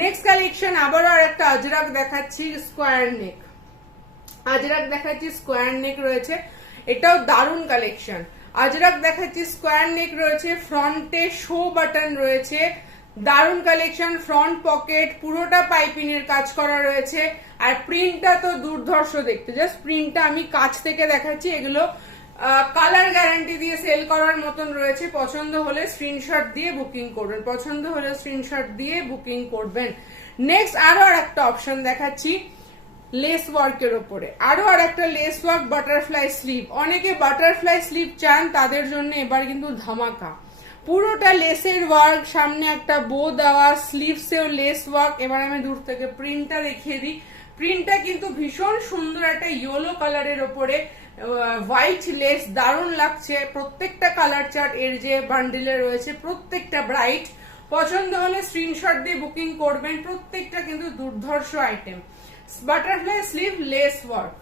নেক্সট কালেকশন আবারও আর একটা আজরাক দেখাচ্ছি, স্কোয়ার নেক। আজরাক দেখাচ্ছি, স্কোয়ার নেক রয়েছে, এটাও দারুণ কালেকশন। আজরাক দেখাচ্ছি, স্কোয়ার নেক রয়েছে, ফ্রন্টে শো বাটন রয়েছে, দারুণ কালেকশন। ফ্রন্ট পকেট পুরোটা পাইপিং এর কাজ করা রয়েছে। আর প্রিন্টটা তো দুর্ধর্ষ দেখতে, জাস্ট প্রিন্টটা আমি কাছ থেকে দেখাচ্ছি। এগুলো কালার গ্যারান্টি দিয়ে সেল করার মতন রয়েছে। পছন্দ হলে স্ক্রিনশট দিয়ে বুকিং করবেন, পছন্দ হলে স্ক্রিনশট দিয়ে বুকিং করবেন। নেক্সট আরো আর একটা অপশন দেখাচ্ছি লেস ওয়ার্কের ওপরে, আরো আর একটা লেস ওয়ার্ক বাটারফ্লাই স্লিভ। অনেকে বাটারফ্লাই স্লিভ চান, তাদের জন্য এবার কিন্তু ধামাকা, পুরোটা লেসের ওয়ার্ক, সামনে একটা বো দেওয়া, স্লিভসেও লেস ওয়ার্ক। এবার আমি দূর থেকে প্রিন্টটা দেখিয়ে দিই। প্রিন্টটা কিন্তু ভীষণ সুন্দর, একটা ইয়েলো কালারের ওপরে হোয়াইট লেস, দারুণ লাগছে। প্রত্যেকটা কালার চার্ট এর যে বান্ডিলে রয়েছে প্রত্যেকটা ব্রাইট। পছন্দ হলে স্ক্রিনশট দিয়ে বুকিং করবেন। প্রত্যেকটা কিন্তু দুর্ধর্ষ item, butterfly sleeve less work.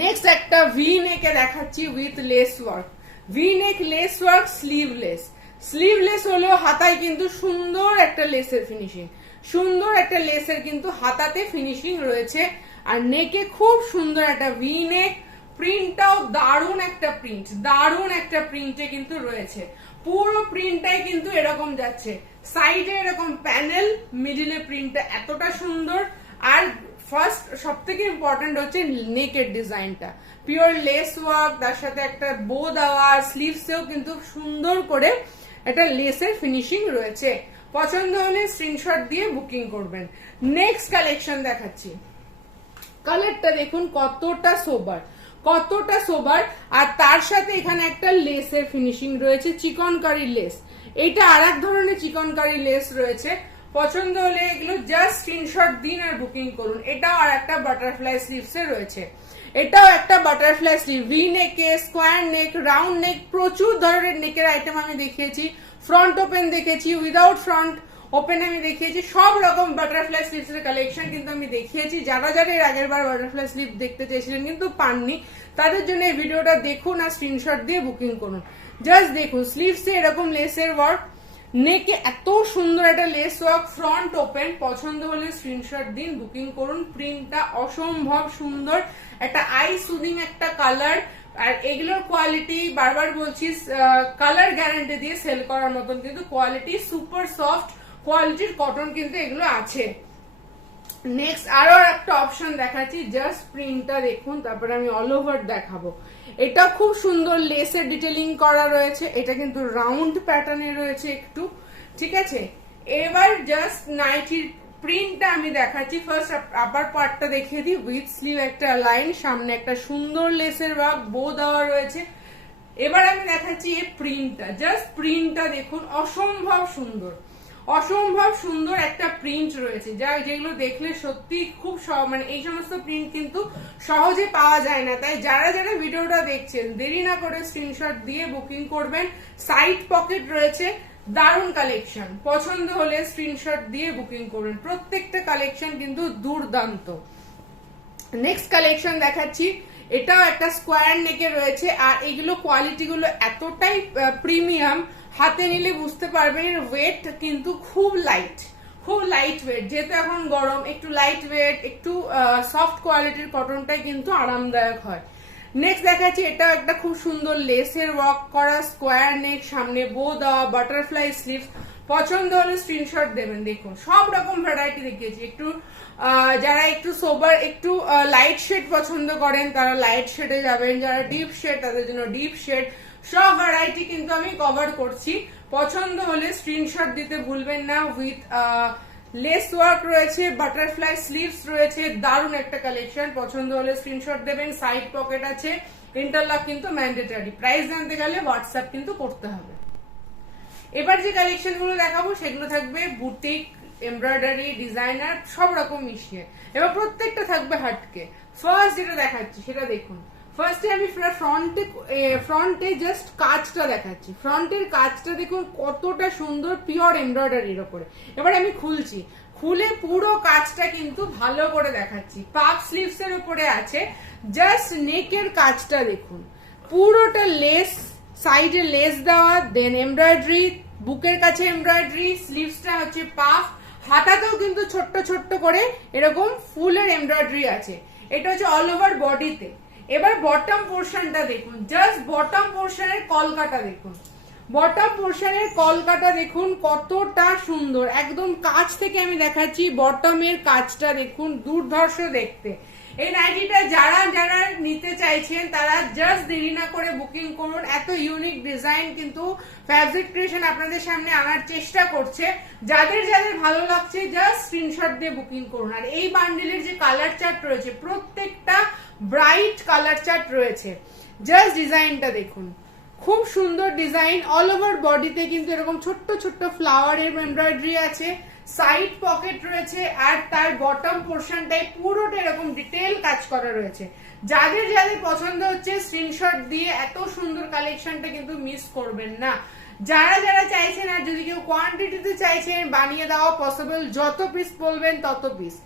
Next একটা ভি নেকে দেখাচ্ছি with lace work, V neck less work sleeveless. Sleeveless হলেও হাতায় কিন্তু সুন্দর একটা লেসের ফিনিশিং, সুন্দর একটা লেসের কিন্তু হাতাতে ফিনিশিং রয়েছে। আর নেকে খুব সুন্দর একটা ভি নেক, প্রিন্টটাও দারুণ একটা প্রিন্ট, দারুণ একটা প্রিন্টে কিন্তু রয়েছে। পুরো প্রিন্টটাই কিন্তু এরকম যাচ্ছে, সাইডে এরকম প্যানেল, মিডিলে প্রিন্টটা এতটা সুন্দর। আর ফার্স্ট সব থেকে ইম্পর্টেন্ট হচ্ছে নেকের ডিজাইনটা, পিওর লেস ওয়ার্ক, তার সাথে একটা বো দেওয়া, স্লিভসেও কিন্তু সুন্দর করে একটা লেসের ফিনিশিং রয়েছে। পছন্দ হলে স্ক্রিনশট দিয়ে বুকিং করবেন। নেক্সট কালেকশন দেখাচ্ছি, কালারটা দেখুন কতটা সোবার, কতটা সোবার। আর তার সাথে এখানে একটা লেসের ফিনিশিং রয়েছে, চিকনকারি লেস। এটা আর এক ধরনের চিকনকারি লেস রয়েছে। পছন্দ হলে এগুলো জাস্ট স্ক্রিনশট দিন আর বুকিং করুন। এটাও আর একটা বাটারফ্লাই স্লিভস এ রয়েছে, এটাও একটা বাটারফ্লাই স্লিভ, ভি নেকে, স্কোয়ার নেক, রাউন্ড নেক, প্রচুর ধরনের নেকের আইটেম আমি দেখিয়েছি। ফ্রন্ট ওপেন দেখেছি, উইদাউট ফ্রন্ট ওপেন আমি দেখিয়েছি, সব রকম বাটারফ্লাই স্লিভস এর কালেকশন কিন্তু আমি দেখিয়েছি। যারা যারা এর আগের বার বাটারফ্লাই স্লিভ দেখতে চেয়েছিলেন কিন্তু পাননি, তাদের জন্য এই ভিডিওটা দেখুন আর স্ক্রিনশট দিয়ে বুকিং করুন। জাস্ট দেখুন স্লিভস এ এরকম লেসের ওয়ার্ক, নেকে এত সুন্দর একটা লেস ওয়ার্ক, ফ্রন্ট ওপেন। পছন্দ হলে স্ক্রিনশট দিন, বুকিং করুন। প্রিন্টটা অসম্ভব সুন্দর, একটা আই সুদিং একটা কালার। আর এগুলোর কোয়ালিটি বারবার বলছি, কালার গ্যারান্টি দিয়ে সেল করার মতন কিন্তু কোয়ালিটি, সুপার সফট কোয়ালিটির কটন কিন্তু এগুলো আছে। নেক্সট আরো একটা অপশন দেখাচ্ছি, জাস্ট প্রিন্টটা দেখুন, তারপরে আমি অল ওভার দেখাবো। এটা খুব সুন্দর লেসের ডিটেলিং করা রয়েছে, এটা কিন্তু রাউন্ড প্যাটার্নে রয়েছে একটু, ঠিক আছে। এবার জাস্ট নাইটির প্রিন্টটা আমি দেখাচ্ছি। ফার্স্ট আপার পার্টটা দেখিয়ে দিই, উইথ স্লিভ একটা লাইন, সামনে একটা সুন্দর লেসের ওয়ার্ক, বো দেওয়া রয়েছে। এবার আমি দেখাচ্ছি এই প্রিন্টটা, জাস্ট প্রিন্টটা দেখুন, অসম্ভব সুন্দর, অসম্ভব সুন্দর একটা প্রিন্ট রয়েছে, যা যেগুলো দেখলে সত্যি খুব মানে এই সমস্ত প্রিন্ট কিন্তু সহজে পাওয়া যায় না। তাই যারা যারা ভিডিওটা দেখছেন দেরি না করে স্ক্রিনশট দিয়ে বুকিং করবেন। সাইড পকেট রয়েছে, দারুণ কালেকশন। পছন্দ হলে স্ক্রিনশট দিয়ে বুকিং করবেন। প্রত্যেকটা কালেকশন কিন্তু দুর্দান্ত। নেক্সট কালেকশন দেখাচ্ছি, এটাও একটা স্কোয়ার নেকে রয়েছে। আর এগুলো কোয়ালিটি গুলো এতটাই প্রিমিয়াম, হাতে নিলে বুঝতে পারবেন এর ওয়েট কিন্তু খুব লাইট, খুব লাইট ওয়েট। যেহেতু এখন গরম, একটু লাইট ওয়েট, একটু সফট কোয়ালিটির কটনটাই কিন্তু আরামদায়ক হয়। নেক্সট দেখাচ্ছি, এটা একটা খুব সুন্দর লেসের ওয়ার্ক করা স্কোয়ার নেক, সামনে বো দেওয়া, বাটারফ্লাই স্লিভস। পছন্দ হলে স্ক্রিনশট দেবেন। দেখুন সব রকম ভ্যারাইটি দেখিয়েছি। একটু যারা একটু সোবার, একটু লাইট শেড পছন্দ করেন তারা লাইট শেডে যাবেন, যারা ডিপ শেড তাদের জন্য ডিপ শেড, সব ভ্যারাইটি কিন্তু আমি কভার করছি। পছন্দ হলে স্ক্রিনশট দিতে ভুলবেন না। উইথ লেস ওয়ার্ক রয়েছে, বাটারফ্লাই স্লিভস রয়েছে, দারুণ একটা কালেকশন। পছন্দ হলে স্ক্রিনশট দেবেন। সাইড পকেট আছে, ইন্টারলক কিন্তু ম্যান্ডেটরি। প্রাইস জানতে গেলে হোয়াটসঅ্যাপ কিন্তু করতে হবে। এবার যে কালেকশন গুলো দেখাবো সেগুলো থাকবে বুটিক এমব্রয়ডারি, ডিজাইনার সব রকম মিশিয়ে। এবার প্রত্যেকটা থাকবে হাটকে। ফার্স্ট যেটা দেখাচ্ছি সেটা দেখুন। ফার্স্টে আমি ফ্রন্টে জাস্ট কাজটা দেখাচ্ছি। ফ্রন্টের কাজটা দেখুন কতটা সুন্দর, পিওর এমব্রয়ডারির ওপরে। এবার আমি খুলছি, খুলে পুরো কাজটা কিন্তু ভালো করে দেখাচ্ছি। পাফ স্লিভস এর উপরে আছে, জাস্ট নেকের কাজটা দেখুন, পুরোটা লেস, সাইডে লেস দেওয়া, দেন এমব্রয়ডারি, বুকের কাছে এমব্রয়ডারি, স্লিভসটা হচ্ছে পাফ, হাতাতেও কিন্তু ছোট্ট ছোট্ট করে এরকম ফুলের এমব্রয়ডারি আছে। এটা হচ্ছে অল ওভার বডিতে। এবার বটম পোর্শনটা দেখুন, জাস্ট বটম পোর্শনের কলকাটা দেখুন, বটম পোর্শনের কলকাটা দেখুন কতটা সুন্দর। একদম কাছ থেকে আমি দেখাচ্ছি, বটমের কাজটা দেখুন, দুর্ধর্ষ দেখতে। এই নাইটিটা যারা যারা নিতে চাইছেন তারা জাস্ট দেরি না করে বুকিং করুন। এত ইউনিক ডিজাইন কিন্তু ফ্যাব্রিক ক্রিয়েশন আপনাদের সামনে আনার চেষ্টা করছে। যাদের যাদের ভালো লাগছে জাস্ট স্ক্রিনশট দিয়ে বুকিং করুন। আর এই বান্ডিলের যে কালার চার্ট রয়েছে, প্রত্যেকটা ব্রাইট কালার চার্ট রয়েছে। জাস্ট ডিজাইনটা দেখুন, খুব সুন্দর ডিজাইন। অল ওভার বডিতে কিন্তু এরকম ছোট্ট ছোট্ট ফ্লাওয়ারের এমব্রয়ডারি আছে, সাইড পকেট রয়েছে, আর তার বটম পোর্শনটাই পুরোটা এরকম ডিটেল কাজ করা রয়েছে। যাদের যাদের পছন্দ হচ্ছে স্ক্রিনশট দিয়ে এত সুন্দর কালেকশনটা কিন্তু মিস করবেন না। যারা যারা চাইছেন, আর যদি কেউ কোয়ান্টিটিতে চাইছেন বানিয়ে দেওয়া পসিবল, যত পিস বলবেন তত পিস।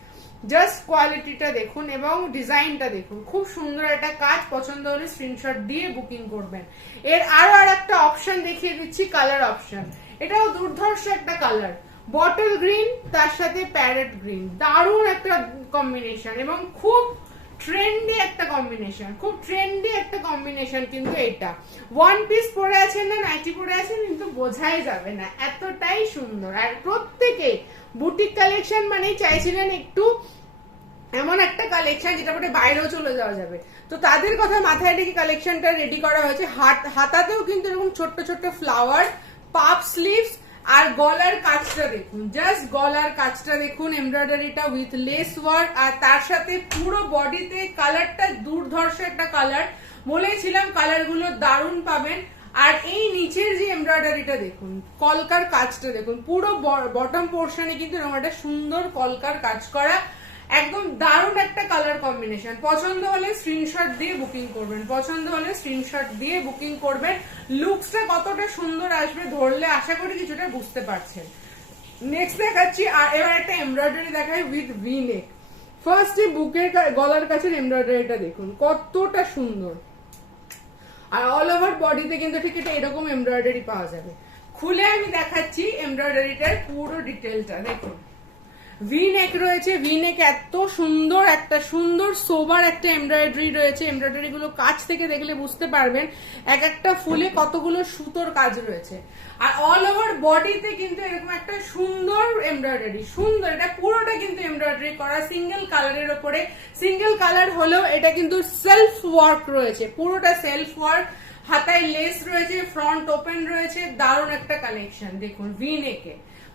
জাস্ট কোয়ালিটিটা দেখুন এবং ডিজাইনটা দেখুন, খুব সুন্দর একটা কাজ। পছন্দ হলে স্ক্রিনশট দিয়ে বুকিং করবেন। এর আরো আর একটা অপশন দেখিয়ে দিচ্ছি, কালার অপশন। এটাও দুর্ধর্ষ একটা কালার, বটল গ্রিন তার সাথে প্যারেট গ্রিন, দারুণ একটা কম্বিনেশন এবং খুব ট্রেন্ডি একটা কম্বিনেশন, খুব ট্রেন্ডি একটা কম্বিনেশন। কিন্তু এটা ওয়ান পিস পরে আছেন না নাইটি পরে আছেন কিন্তু বোঝাই যাবে না, এতটাই সুন্দর। আর প্রত্যেকে বুটিক কালেকশন মানেই চাইছিলেন একটু এমন একটা কালেকশন যেটা পরে বাইরেও চলে যাওয়া যাবে, তো তাদের কথা মাথায় রেখে কালেকশনটা রেডি করা হয়েছে। হাতাতেও কিন্তু এরকম ছোট্ট ছোট্ট ফ্লাওয়ার, পাফ স্লিভস, আর গলার কাজটা দেখুন, জাস্ট গলার কাজটা দেখুন, এমব্রয়ডারিটা উইথ লেস ওয়ার্ক, আর তার সাথে পুরো বডিতে কালারটা দুর্ধর্ষ একটা কালার। বলেছিলাম কালারগুলো দারুণ পাবেন। আর এই নিচের যে এমব্রয়ডারিটা দেখুন, কলকার কাজটা দেখুন, পুরো বটম পোর্শনে কিন্তু এরকম একটা সুন্দর কলকার কাজ করা, একদম দারুণ একটা কালার কম্বিনেশন। পছন্দ হলে স্ক্রিনশট দিয়ে বুকিং করবেন, পছন্দ হলে স্ক্রিনশট দিয়ে বুকিং করবেন। লুকসটা কতটা সুন্দর আসবে ধরলে আশা করি কিছুটা বুঝতে পারছেন। নেক্সট দেখাচ্ছি, আর এবার একটা এমব্রয়ডারি দেখাই উইথ ভি নেক। ফার্স্ট বুকের গলার কাছের এমব্রয়ডারিটা দেখুন কতটা সুন্দর, আর অল ওভার বডিতে কিন্তু ঠিক এটা এরকম এমব্রয়ডারি পাওয়া যাবে। খুলে আমি দেখাচ্ছি এমব্রয়ডারিটার পুরো ডিটেলটা দেখুন। ভি নেক রয়েছে, ভি নেক এত সুন্দর একটা সুন্দর সোবার একটা এমব্রয়ডারি রয়েছে। এমব্রয়ডারি গুলো কাছ থেকে দেখলে বুঝতে পারবেন এক একটা ফুলে কতগুলো সুতোর কাজ রয়েছে। আর অল ওভার বডিতে কিন্তু এরকম একটা সুন্দর এমব্রয়ডারি, সুন্দর। এটা পুরোটা কিন্তু এমব্রয়ডারি করা সিঙ্গেল কালারের উপরে। সিঙ্গেল কালার হলেও এটা কিন্তু সেলফ ওয়ার্ক রয়েছে, পুরোটা সেলফ ওয়ার্ক। হাতায় লেস রয়েছে, ফ্রন্ট ওপেন রয়েছে, দারুণ একটা কালেকশন। দেখুন ভি নেকে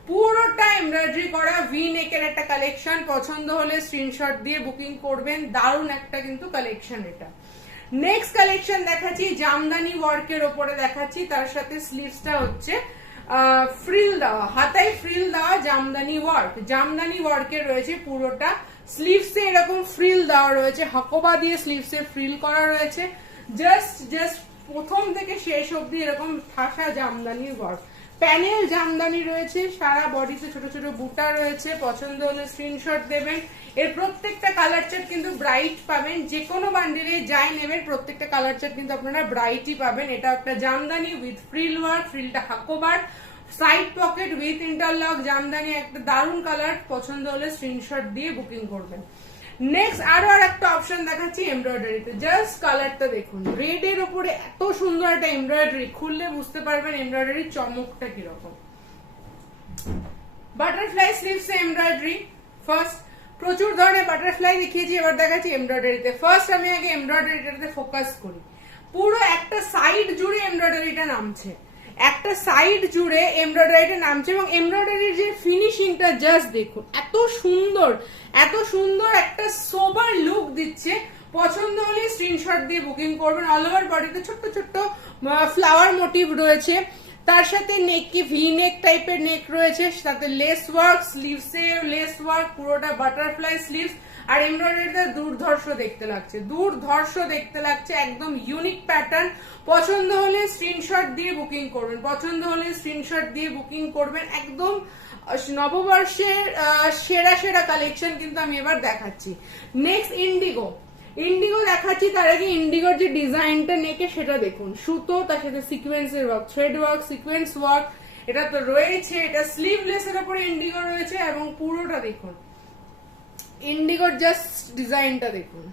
পুরোটা এমব্রয়ডারি করা ভি নেকের একটা কালেকশন। পছন্দ হলে স্ক্রিনশট দিয়ে বুকিং করবেন, দারুণ একটা কিন্তু কালেকশন এটা। নেক্সট কালেকশন দেখাচ্ছি, জামদানি ওয়ার্কের ওপরে দেখাচ্ছি, তার সাথে স্লিভসটা হচ্ছে ফ্রিল দেওয়া, হাতায় ফ্রিল দেওয়া জামদানি ওয়ার্ক। জামদানি ওয়ার্কের রয়েছে পুরোটা, স্লিভসে এরকম ফ্রিল দেওয়া রয়েছে, হাকোবা দিয়ে স্লিভসে ফ্রিল করা রয়েছে। জাস্ট প্রথম থেকে শেষ অবধি এরকম ঠাসা জামদানি ওয়ার্ক। প্যানেল জামদানি রয়েছে, সারা বডিতে ছোট ছোট বুটা রয়েছে। পছন্দ হলে স্ক্রিনশট দেবেন। এর প্রত্যেকটা কালার চার্ট কিন্তু ব্রাইট পাবেন, যে কোনো বান্ডিলে যাই নেবেন প্রত্যেকটা কালার চার্ট কিন্তু আপনারা ব্রাইটই পাবেন। এটা একটা জামদানি উইথ ফ্রিল ওয়ার্ক, ফ্রিলটা হাকোবার, side pocket with interlock Jamdani, একটা দারুণ কালার। পছন্দ হলে স্ক্রিনশট দিয়ে বুকিং করবেন। নেক্সট আরো আর একটা অপশন দেখাচ্ছি এমব্রয়ডারিতে, জাস্ট কালারটা দেখুন, রেড এর উপরে এত সুন্দর একটা এমব্রয়ডারি, খুললে বুঝতে পারবেন এমব্রয়ডারির চমকটা কিরকম। বাটারফ্লাই স্লিভস এমব্রয়ডারি ফার্স্ট, প্রচুর ধরনের বাটারফ্লাই দেখিয়েছি, এবার দেখাচ্ছি এমব্রয়ডারিতে। ফার্স্ট আমি আগে এমব্রয়ডারিটাতে ফোকাস করি। পুরো একটা সাইড জুড়ে এমব্রয়ডারিটা নামছে, একটা সাইড জুড়ে এমব্রয়ডারিটা নামছে, এবং এমব্রয়ডারির যে ফিনিশিংটা জাস্ট দেখুন, এত সুন্দর, এত সুন্দর একটা সোবার লুক দিচ্ছে। পছন্দ হলে স্ক্রিনশট দিয়ে বুকিং করবেন। অল ওভার বডিতে ছোট্ট ছোট্ট ফ্লাওয়ার মোটিভ রয়েছে, তার সাথে নেক কি ভি নেক টাইপের নেক রয়েছে, সাথে লেস ওয়ার্ক, স্লিভসে লেস ওয়ার্ক, পুরোটা বাটারফ্লাই স্লিভস, আর এমব্রয়ডারিটা দুর্ধর্ষ দেখতে লাগছে, দুর্ধর্ষ দেখতে লাগছে, একদম ইউনিক প্যাটার্ন। পছন্দ হলে স্ক্রিনশট দিয়ে বুকিং করবেন, পছন্দ হলে স্ক্রিনশট দিয়ে বুকিং করবেন। একদম নববর্ষের সেরা সেরা কালেকশন কিন্তু আমি এবার দেখাচ্ছি। নেক্সট ইন্ডিগো, ইন্ডিগো দেখাচ্ছি। তার আগে ইন্ডিগোর যে ডিজাইনটা নেকে সেটা দেখুন, সুতো, তার সাথে সিকোয়েন্সের work, thread work, sequence work, এটা তো রয়েছে। এটা স্লিভলেসের উপরে ইন্ডিগো রয়েছে এবং পুরোটা দেখুন ইন্ডিগোর জাস্ট ডিজাইনটা দেখুন,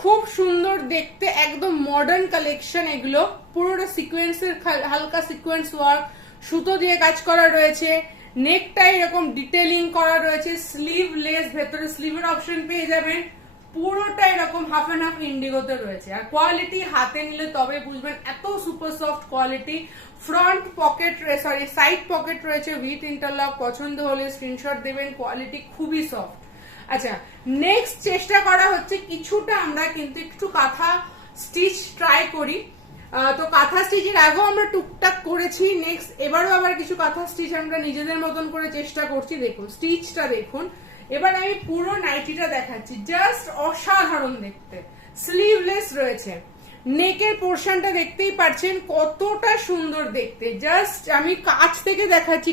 খুব সুন্দর দেখতে, একদম মডার্ন কালেকশন এগুলো। পুরোটা সিকোয়েন্সের হালকা সিকোয়েন্স ওয়ার্ক, সুতো দিয়ে কাজ করা রয়েছে, নেকটা এরকম ডিটেলিং করা রয়েছে, স্লিভলেস, ভেতরে স্লিভের অপশন পেয়ে যাবেন। পুরোটা এরকম হাফ এন্ড হাফ ইন্ডিগোতে রয়েছে। আর কোয়ালিটি হাতে নিলে তবে বুঝবেন, এত super soft quality. Front pocket, sorry side pocket রয়েছে উইথ ইন্টারলক। পছন্দ হলে স্ক্রিনশট দেবেন, কোয়ালিটি খুবই সফট। আচ্ছা, নেক্সট চেষ্টা করা হচ্ছে কিছুটা আমরা কিন্তু একটু কাঁথা স্টিচ ট্রাই করি। তো কাঁথা স্টিচের আগেও আমরা টুকটাক করেছি, নেক্সট এবারও আবার কিছু কাঁথা স্টিচ আমরা নিজেদের মতন করে চেষ্টা করছি। দেখুন স্টিচটা দেখুন। এবার আমি পুরো নাইটিটা দেখাচ্ছি, জাস্ট অসাধারণ দেখতে। স্লিভলেস রয়েছে, নেকের পোর্শনটা দেখতেই পাচ্ছেন কতটা সুন্দর দেখতে। জাস্ট আমি কাছ থেকে দেখাচ্ছি,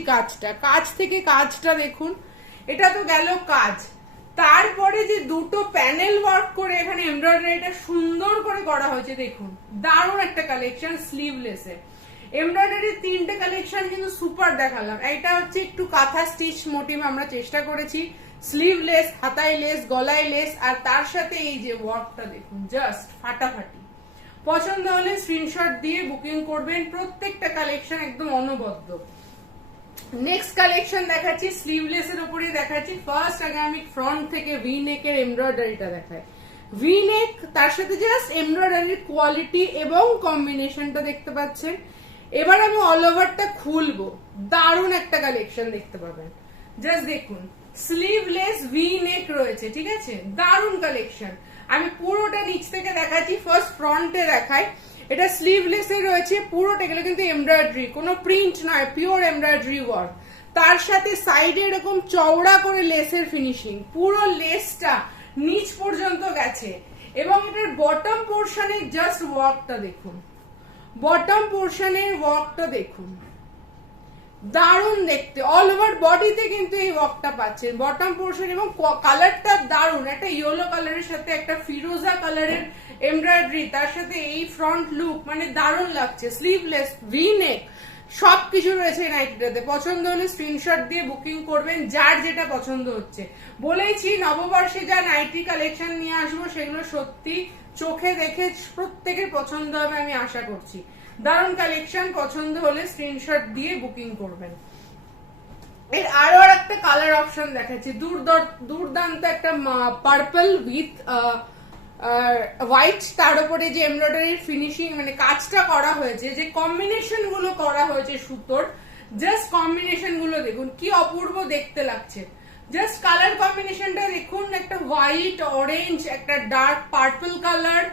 কাছ থেকে কাজটা দেখুন। এটা তো গেল কাজ, তারপরে যে দুটো প্যানেল ওয়ার্ক করে এখানে এমব্রয়ডারিটা সুন্দর করে করা হয়েছে দেখুন, দারুণ একটা কালেকশন স্লিভলেসে। এমব্রয়ডারির তিনটে কালেকশন কিন্তু সুপার দেখালাম। এটা হচ্ছে একটু কাঁথা স্টিচ মোটিভ আমরা চেষ্টা করেছি, স্লিভলেস, হাতায় লেস, গলায় লেস, আর তার সাথে এই যে ওয়ার্কটা দেখুন, জাস্ট ফাটাফাটি। পছন্দ হলে স্ক্রিনশট দিয়ে বুকিং করবেন, প্রত্যেকটা কালেকশন একদম অনবদ্য। নেক্সট কালেকশন দেখাচ্ছি, স্লিভলেস এর উপরে দেখাচ্ছি। ফার্স্ট আগে আমি ফ্রন্ট থেকে ভি নেকের এমব্রয়ডারিটা দেখাই। ভি নেক, তার সাথে জাস্ট এমব্রয়ডারির কোয়ালিটি এবং কম্বিনেশনটা দেখতে পাচ্ছেন। এবার আমি অল ওভারটা খুলবো, দারুণ একটা কালেকশন দেখতে পাবেন। জাস্ট দেখুন, স্লিভলেস ভি নেক রয়েছে, ঠিক আছে, দারুণ কালেকশন। আমি পুরোটা নিচ থেকে দেখাচ্ছি, ফার্স্ট ফ্রন্টে দেখাই। এটা স্লিভলেস এ রয়েছে পুরোটা, এগুলো কিন্তু এমব্রয়ডারি, কোনো প্রিন্ট নয়, পিওর এমব্রয়ডারি ওয়ার্ক। তার সাথে সাইডে এরকম চওড়া করে লেসের ফিনিশিং, পুরো লেসটা নিচ পর্যন্ত গেছে। এবং এটার বটম পোর্শনের জাস্ট ওয়ার্কটা দেখুন, বটম পোর্শনের ওয়ার্কটা দেখুন, দারুণ দেখতে। অল ওভার বডিতে কিন্তু এই ওয়ার্কটা পাচ্ছেন, বটম পোর্শন। এবং কালারটা দারুণ, একটা ইয়েলো কালারের সাথে একটা ফিরোজা কালারের এমব্রয়ডারি, তার সাথে এই ফ্রন্ট লুক, মানে দারুণ লাগছে। স্লিভলেস, ভি নেক, সবকিছু রয়েছে নাইটিটাতে। পছন্দ হলে স্ক্রিনশট দিয়ে বুকিং করবেন, যার যেটা পছন্দ হচ্ছে। বলেইছি নববর্ষে যা নাইটি কালেকশন নিয়ে আসবো সেগুলো সত্যি চোখে দেখে প্রত্যেকের পছন্দ হবে আমি আশা করছি। দারুণ কালেকশন, পছন্দ হলে স্ক্রিনশট দিয়ে বুকিং করবেন। এর আরো একটা কালার অপশন দেখাচ্ছি, দুর্দান্ত একটা পার্পল উইথ হোয়াইট, তার উপরে যে এমব্রয়ডারির ফিনিশিং, মানে কাজটা করা হয়েছে, যে কম্বিনেশন গুলো করা হয়েছে সুতোর, জাস্ট কম্বিনেশন গুলো দেখুন কি অপূর্ব দেখতে লাগছে। জাস্ট কালার কম্বিনেশনটা দেখুন, একটা হোয়াইট, অরেঞ্জ, একটা ডার্ক পার্পল কালার,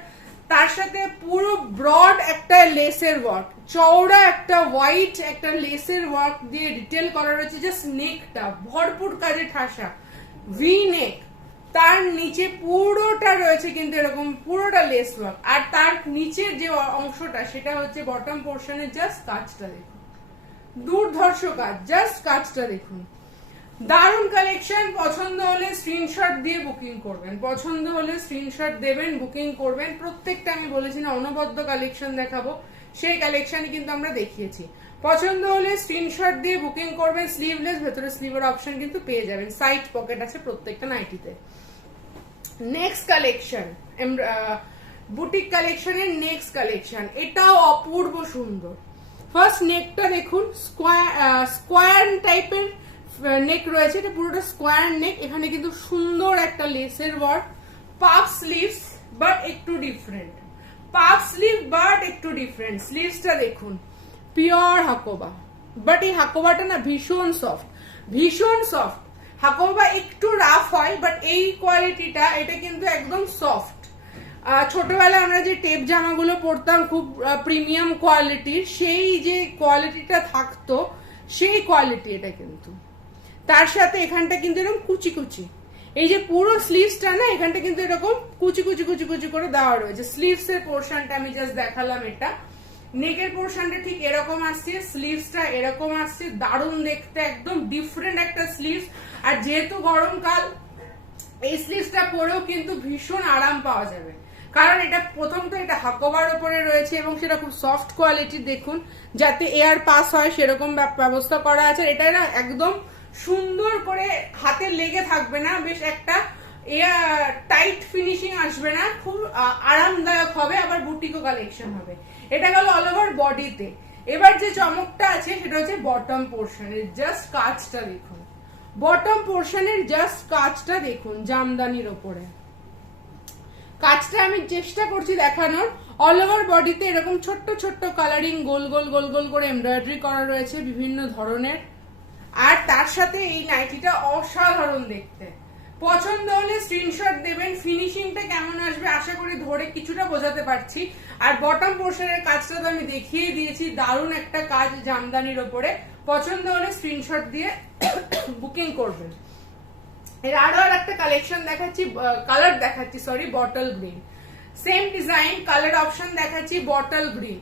তার সাথে পুরো ব্রড একটা লেসের ওয়ার্ক, চওড়া একটা হোয়াইট একটা লেসের ওয়ার্ক দিয়ে ডিটেল করা রয়েছে। জাস্ট নেকটা ভরপুর কাজে ঠাসা, ভি নেক, তার নিচে পুরোটা রয়েছে কিন্তু এরকম পুরোটা লেস ওয়ার্ক। আর তার নিচের যে অংশটা সেটা হচ্ছে বটম পোর্শনের জাস্ট কাজটা দেখুন, দুর্ধর্ষ কাজ, জাস্ট কাজটা দেখুন, দারুণ কালেকশন। পছন্দ হলে স্ক্রিনশট দিয়ে বুকিং করবেন, পছন্দ হলে স্ক্রিনশট দেবেন, বুকিং করবেন। প্রত্যেকটা আমি বলেছি না অনবদ্য কালেকশন দেখাবো, সেই কালেকশনই কিন্তু আমরা দেখিয়েছি। পছন্দ হলে স্ক্রিনশট দিয়ে বুকিং করবেন। স্লিভলেস, ভেতরে স্লিভের অপশন কিন্তু পেয়ে যাবেন, সাইড পকেট আছে প্রত্যেকটা নাইটিতে। নেক্সট কালেকশন, বুটিক কালেকশনের নেক্সট কালেকশন, এটাও অপূর্ব সুন্দর। ফার্স্ট নেকটা দেখুন, স্কোয়ার টাইপের নেক রয়েছে, এটা পুরোটা স্কোয়ার নেক। এখানে কিন্তু সুন্দর একটা লেসের ওয়ার্ক, পাফ স্লিভস বাট একটু ডিফারেন্ট, পাফ স্লিভ বাট একটু ডিফারেন্ট। স্লিভসটা দেখুন, পিওর হাকোবা, বাট এই হাকোবাটা না ভীষণ সফট, ভীষণ সফট। হাকোবা একটু রাফ হয়, বাট এই কোয়ালিটিটা এটা কিন্তু একদম সফট। ছোটবেলায় আমরা যে টেপ জামাগুলো পরতাম খুব প্রিমিয়াম কোয়ালিটির, সেই যে কোয়ালিটিটা থাকতো সেই কোয়ালিটি এটা কিন্তু। তার সাথে এখানটা কিন্তু এরকম কুচি কুচি, এই যে পুরো স্লিভসটা না এখানটা কিন্তু এরকম কুচি কুচি কুচি কুচি করে দেওয়া রয়েছে। স্লিভস এর পোর্শনটা আমি জাস্ট দেখালাম, এটা নেকের পোর্শনটা ঠিক এরকম আসছে, স্লিভসটা এরকম আসছে, দারুণ দেখতে, একদম ডিফারেন্ট একটা স্লিভস। আর যেহেতু গরমকাল, এই স্লিভসটা পরেও কিন্তু ভীষণ আরাম পাওয়া যাবে, কারণ এটা প্রথম তো এটা হাকোবার উপরে রয়েছে এবং সেটা খুব সফট কোয়ালিটির, দেখুন যাতে এয়ার পাস হয় সেরকম ব্যবস্থা করা আছে। এটা না একদম সুন্দর করে হাতে লেগে থাকবে না, বেশ একটা টাইট ফিনিশিং আসবে না, খুব আরামদায়ক হবে, আবার বুটিকো কালেকশন হবে। এটা গেল অল ওভার বডিতে। এবার যে চমকটা আছে সেটা হচ্ছে বটম পোর্শনের জাস্ট কাজটা দেখুন, বটম পোর্শনের জাস্ট কাজটা দেখুন, জামদানির ওপরে কাজটা আমি চেষ্টা করছি দেখানোর। অল ওভার বডিতে এরকম ছোট্ট ছোট্ট কালারিং গোল গোল গোল গোল করে এমব্রয়ডারি করা রয়েছে বিভিন্ন ধরনের। আর তার সাথে এই নাইটিটা অসাধারণ দেখতে। পছন্দ হলে স্ক্রিনশট দেবেন। ফিনিশিংটা কেমন আসবে আশা করি ধরে কিছুটা বোঝাতে পারছি। আর বটম পোর্শনের কাজটা তো আমি দেখিয়ে দিয়েছি, দারুণ একটা কাজ জামদানির ওপরে। পছন্দ হলে স্ক্রিনশট দিয়ে বুকিং করবেন। এর আরো আর একটা কালেকশন দেখাচ্ছি, কালার দেখাচ্ছি sorry, bottle green, same design, colour option দেখাচ্ছি বটল গ্রিন,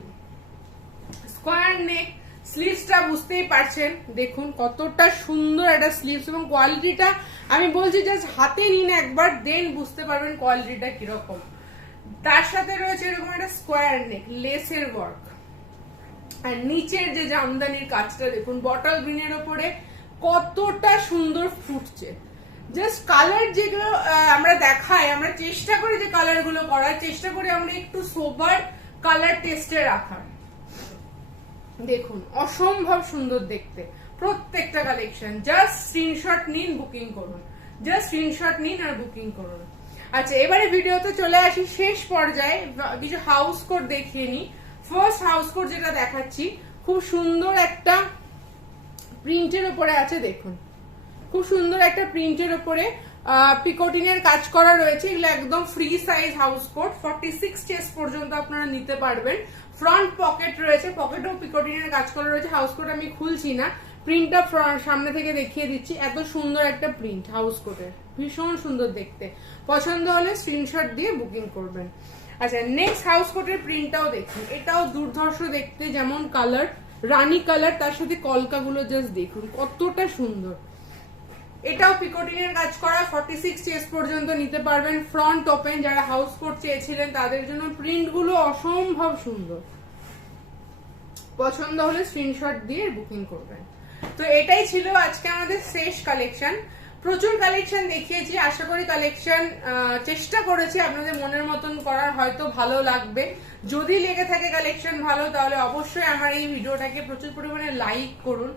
স্কোয়ার নেক, স্লিভসটা বুঝতেই পারছেন দেখুন কতটা সুন্দর একটা স্লিভস, এবং কোয়ালিটিটা আমি বলছি জাস্ট হাতে নিন একবার, দেন বুঝতে পারবেন কোয়ালিটিটা কিরকম। তার সাথে রয়েছে এরকম একটা স্কোয়ার নেক, লেসের ওয়ার্ক, আর নিচের যে জামদানির কাজটা দেখুন বটল গ্রিনের ওপরে কতটা সুন্দর ফুটছে। জাস্ট কালার যেগুলো আমরা দেখাই, আমরা চেষ্টা করি যে কালার গুলো করার চেষ্টা করি, আমরা একটু সোবার কালার টেস্টে রাখার। দেখুন অসম্ভব সুন্দর দেখতে প্রত্যেকটা কালেকশন। জাস্ট স্ক্রিনশট নিন, বুকিং করুন, জাস্ট স্ক্রিনশট নিন আর বুকিং করুন। আচ্ছা এবারে ভিডিওতে চলে আসি শেষ পর্যায়ে, কিছু হাউস কোট দেখিয়ে নি। ফার্স্ট হাউস কোট যেটা দেখাচ্ছি খুব সুন্দর একটা প্রিন্টের উপরে আছে, দেখুন খুব সুন্দর একটা প্রিন্টের উপরে পিকোটিনের কাজ করা রয়েছে। এগুলো একদম free size house coat, 46 chest পর্যন্ত আপনারা নিতে পারবেন। ফ্রন্ট পকেট রয়েছে, পকেটেও পিকোটিনের কাজ করা রয়েছে। হাউস কোট আমি খুলছি না, প্রিন্টটা সামনে থেকে দেখিয়ে দিচ্ছি। এত সুন্দর একটা প্রিন্ট হাউস কোটের, ভীষণ সুন্দর দেখতে। পছন্দ হলে স্ক্রিনশট দিয়ে বুকিং করবেন। আচ্ছা নেক্সট হাউস কোটের প্রিন্টটাও দেখুন, এটাও দুর্ধর্ষ দেখতে, যেমন কালার রানী কালার, তার সাথে কলকাগুলো জাস্ট দেখুন কতটা সুন্দর। এটাও পিকোটিনের কাজ করা, 46 চেস্ট পর্যন্ত নিতে পারবেন। ফ্রন্ট ওপেন, যারা হাউস কোট চেয়েছিলেন তাদের জন্য প্রিন্ট গুলো অসম্ভব সুন্দর। পছন্দ হলে স্ক্রিনশট দিয়ে বুকিং করবেন। তো এটাই ছিল আজকে আমাদের শেষ কালেকশন। প্রচুর কালেকশন দেখিয়েছি, আশা করি কালেকশন চেষ্টা করেছি আপনাদের মনের মতন করার, হয়তো ভালো লাগবে। যদি লেগে থাকে কালেকশন ভালো, তাহলে অবশ্যই আমার এই ভিডিওটাকে প্রচুর পরিমাণে লাইক করুন,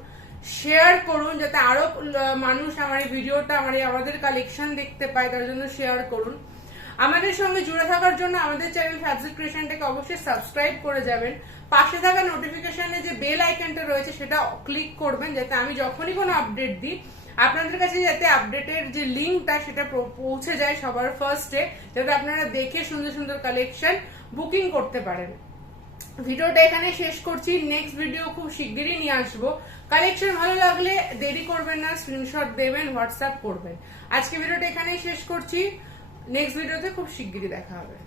শেয়ার করুন, যাতে আরো মানুষ আমার এই ভিডিওটা আমাদের কালেকশন দেখতে পায়, তার জন্য শেয়ার করুন। আমাদের সঙ্গে জুড়ে থাকার জন্য আমাদের চ্যানেল ফ্যাবজিক ক্রিয়েশনটাকে অবশ্যই সাবস্ক্রাইব করে যাবেন। পাশে থাকা নোটিফিকেশনে যে বেল আইকনটা রয়েছে সেটা ক্লিক করবেন, যাতে আমি যখনই কোনো আপডেট দিই আপনাদের কাছে যাতে আপডেটের যে লিঙ্কটা সেটা পৌঁছে যায় সবার ফার্স্টে, যাতে আপনারা দেখে সুন্দর সুন্দর কালেকশন বুকিং করতে পারেন। ভিডিওটা এখানে শেষ করছি, নেক্সট ভিডিও খুব শিগগিরই নিয়ে আসবো। কালেকশন ভালো লাগলে দেরি করবেন না, স্ক্রিনশট দেবেন, হোয়াটসঅ্যাপ করবেন। আজকে ভিডিওটা এখানেই শেষ করছি, নেক্সট ভিডিওতে খুব শিগগিরই দেখা হবে।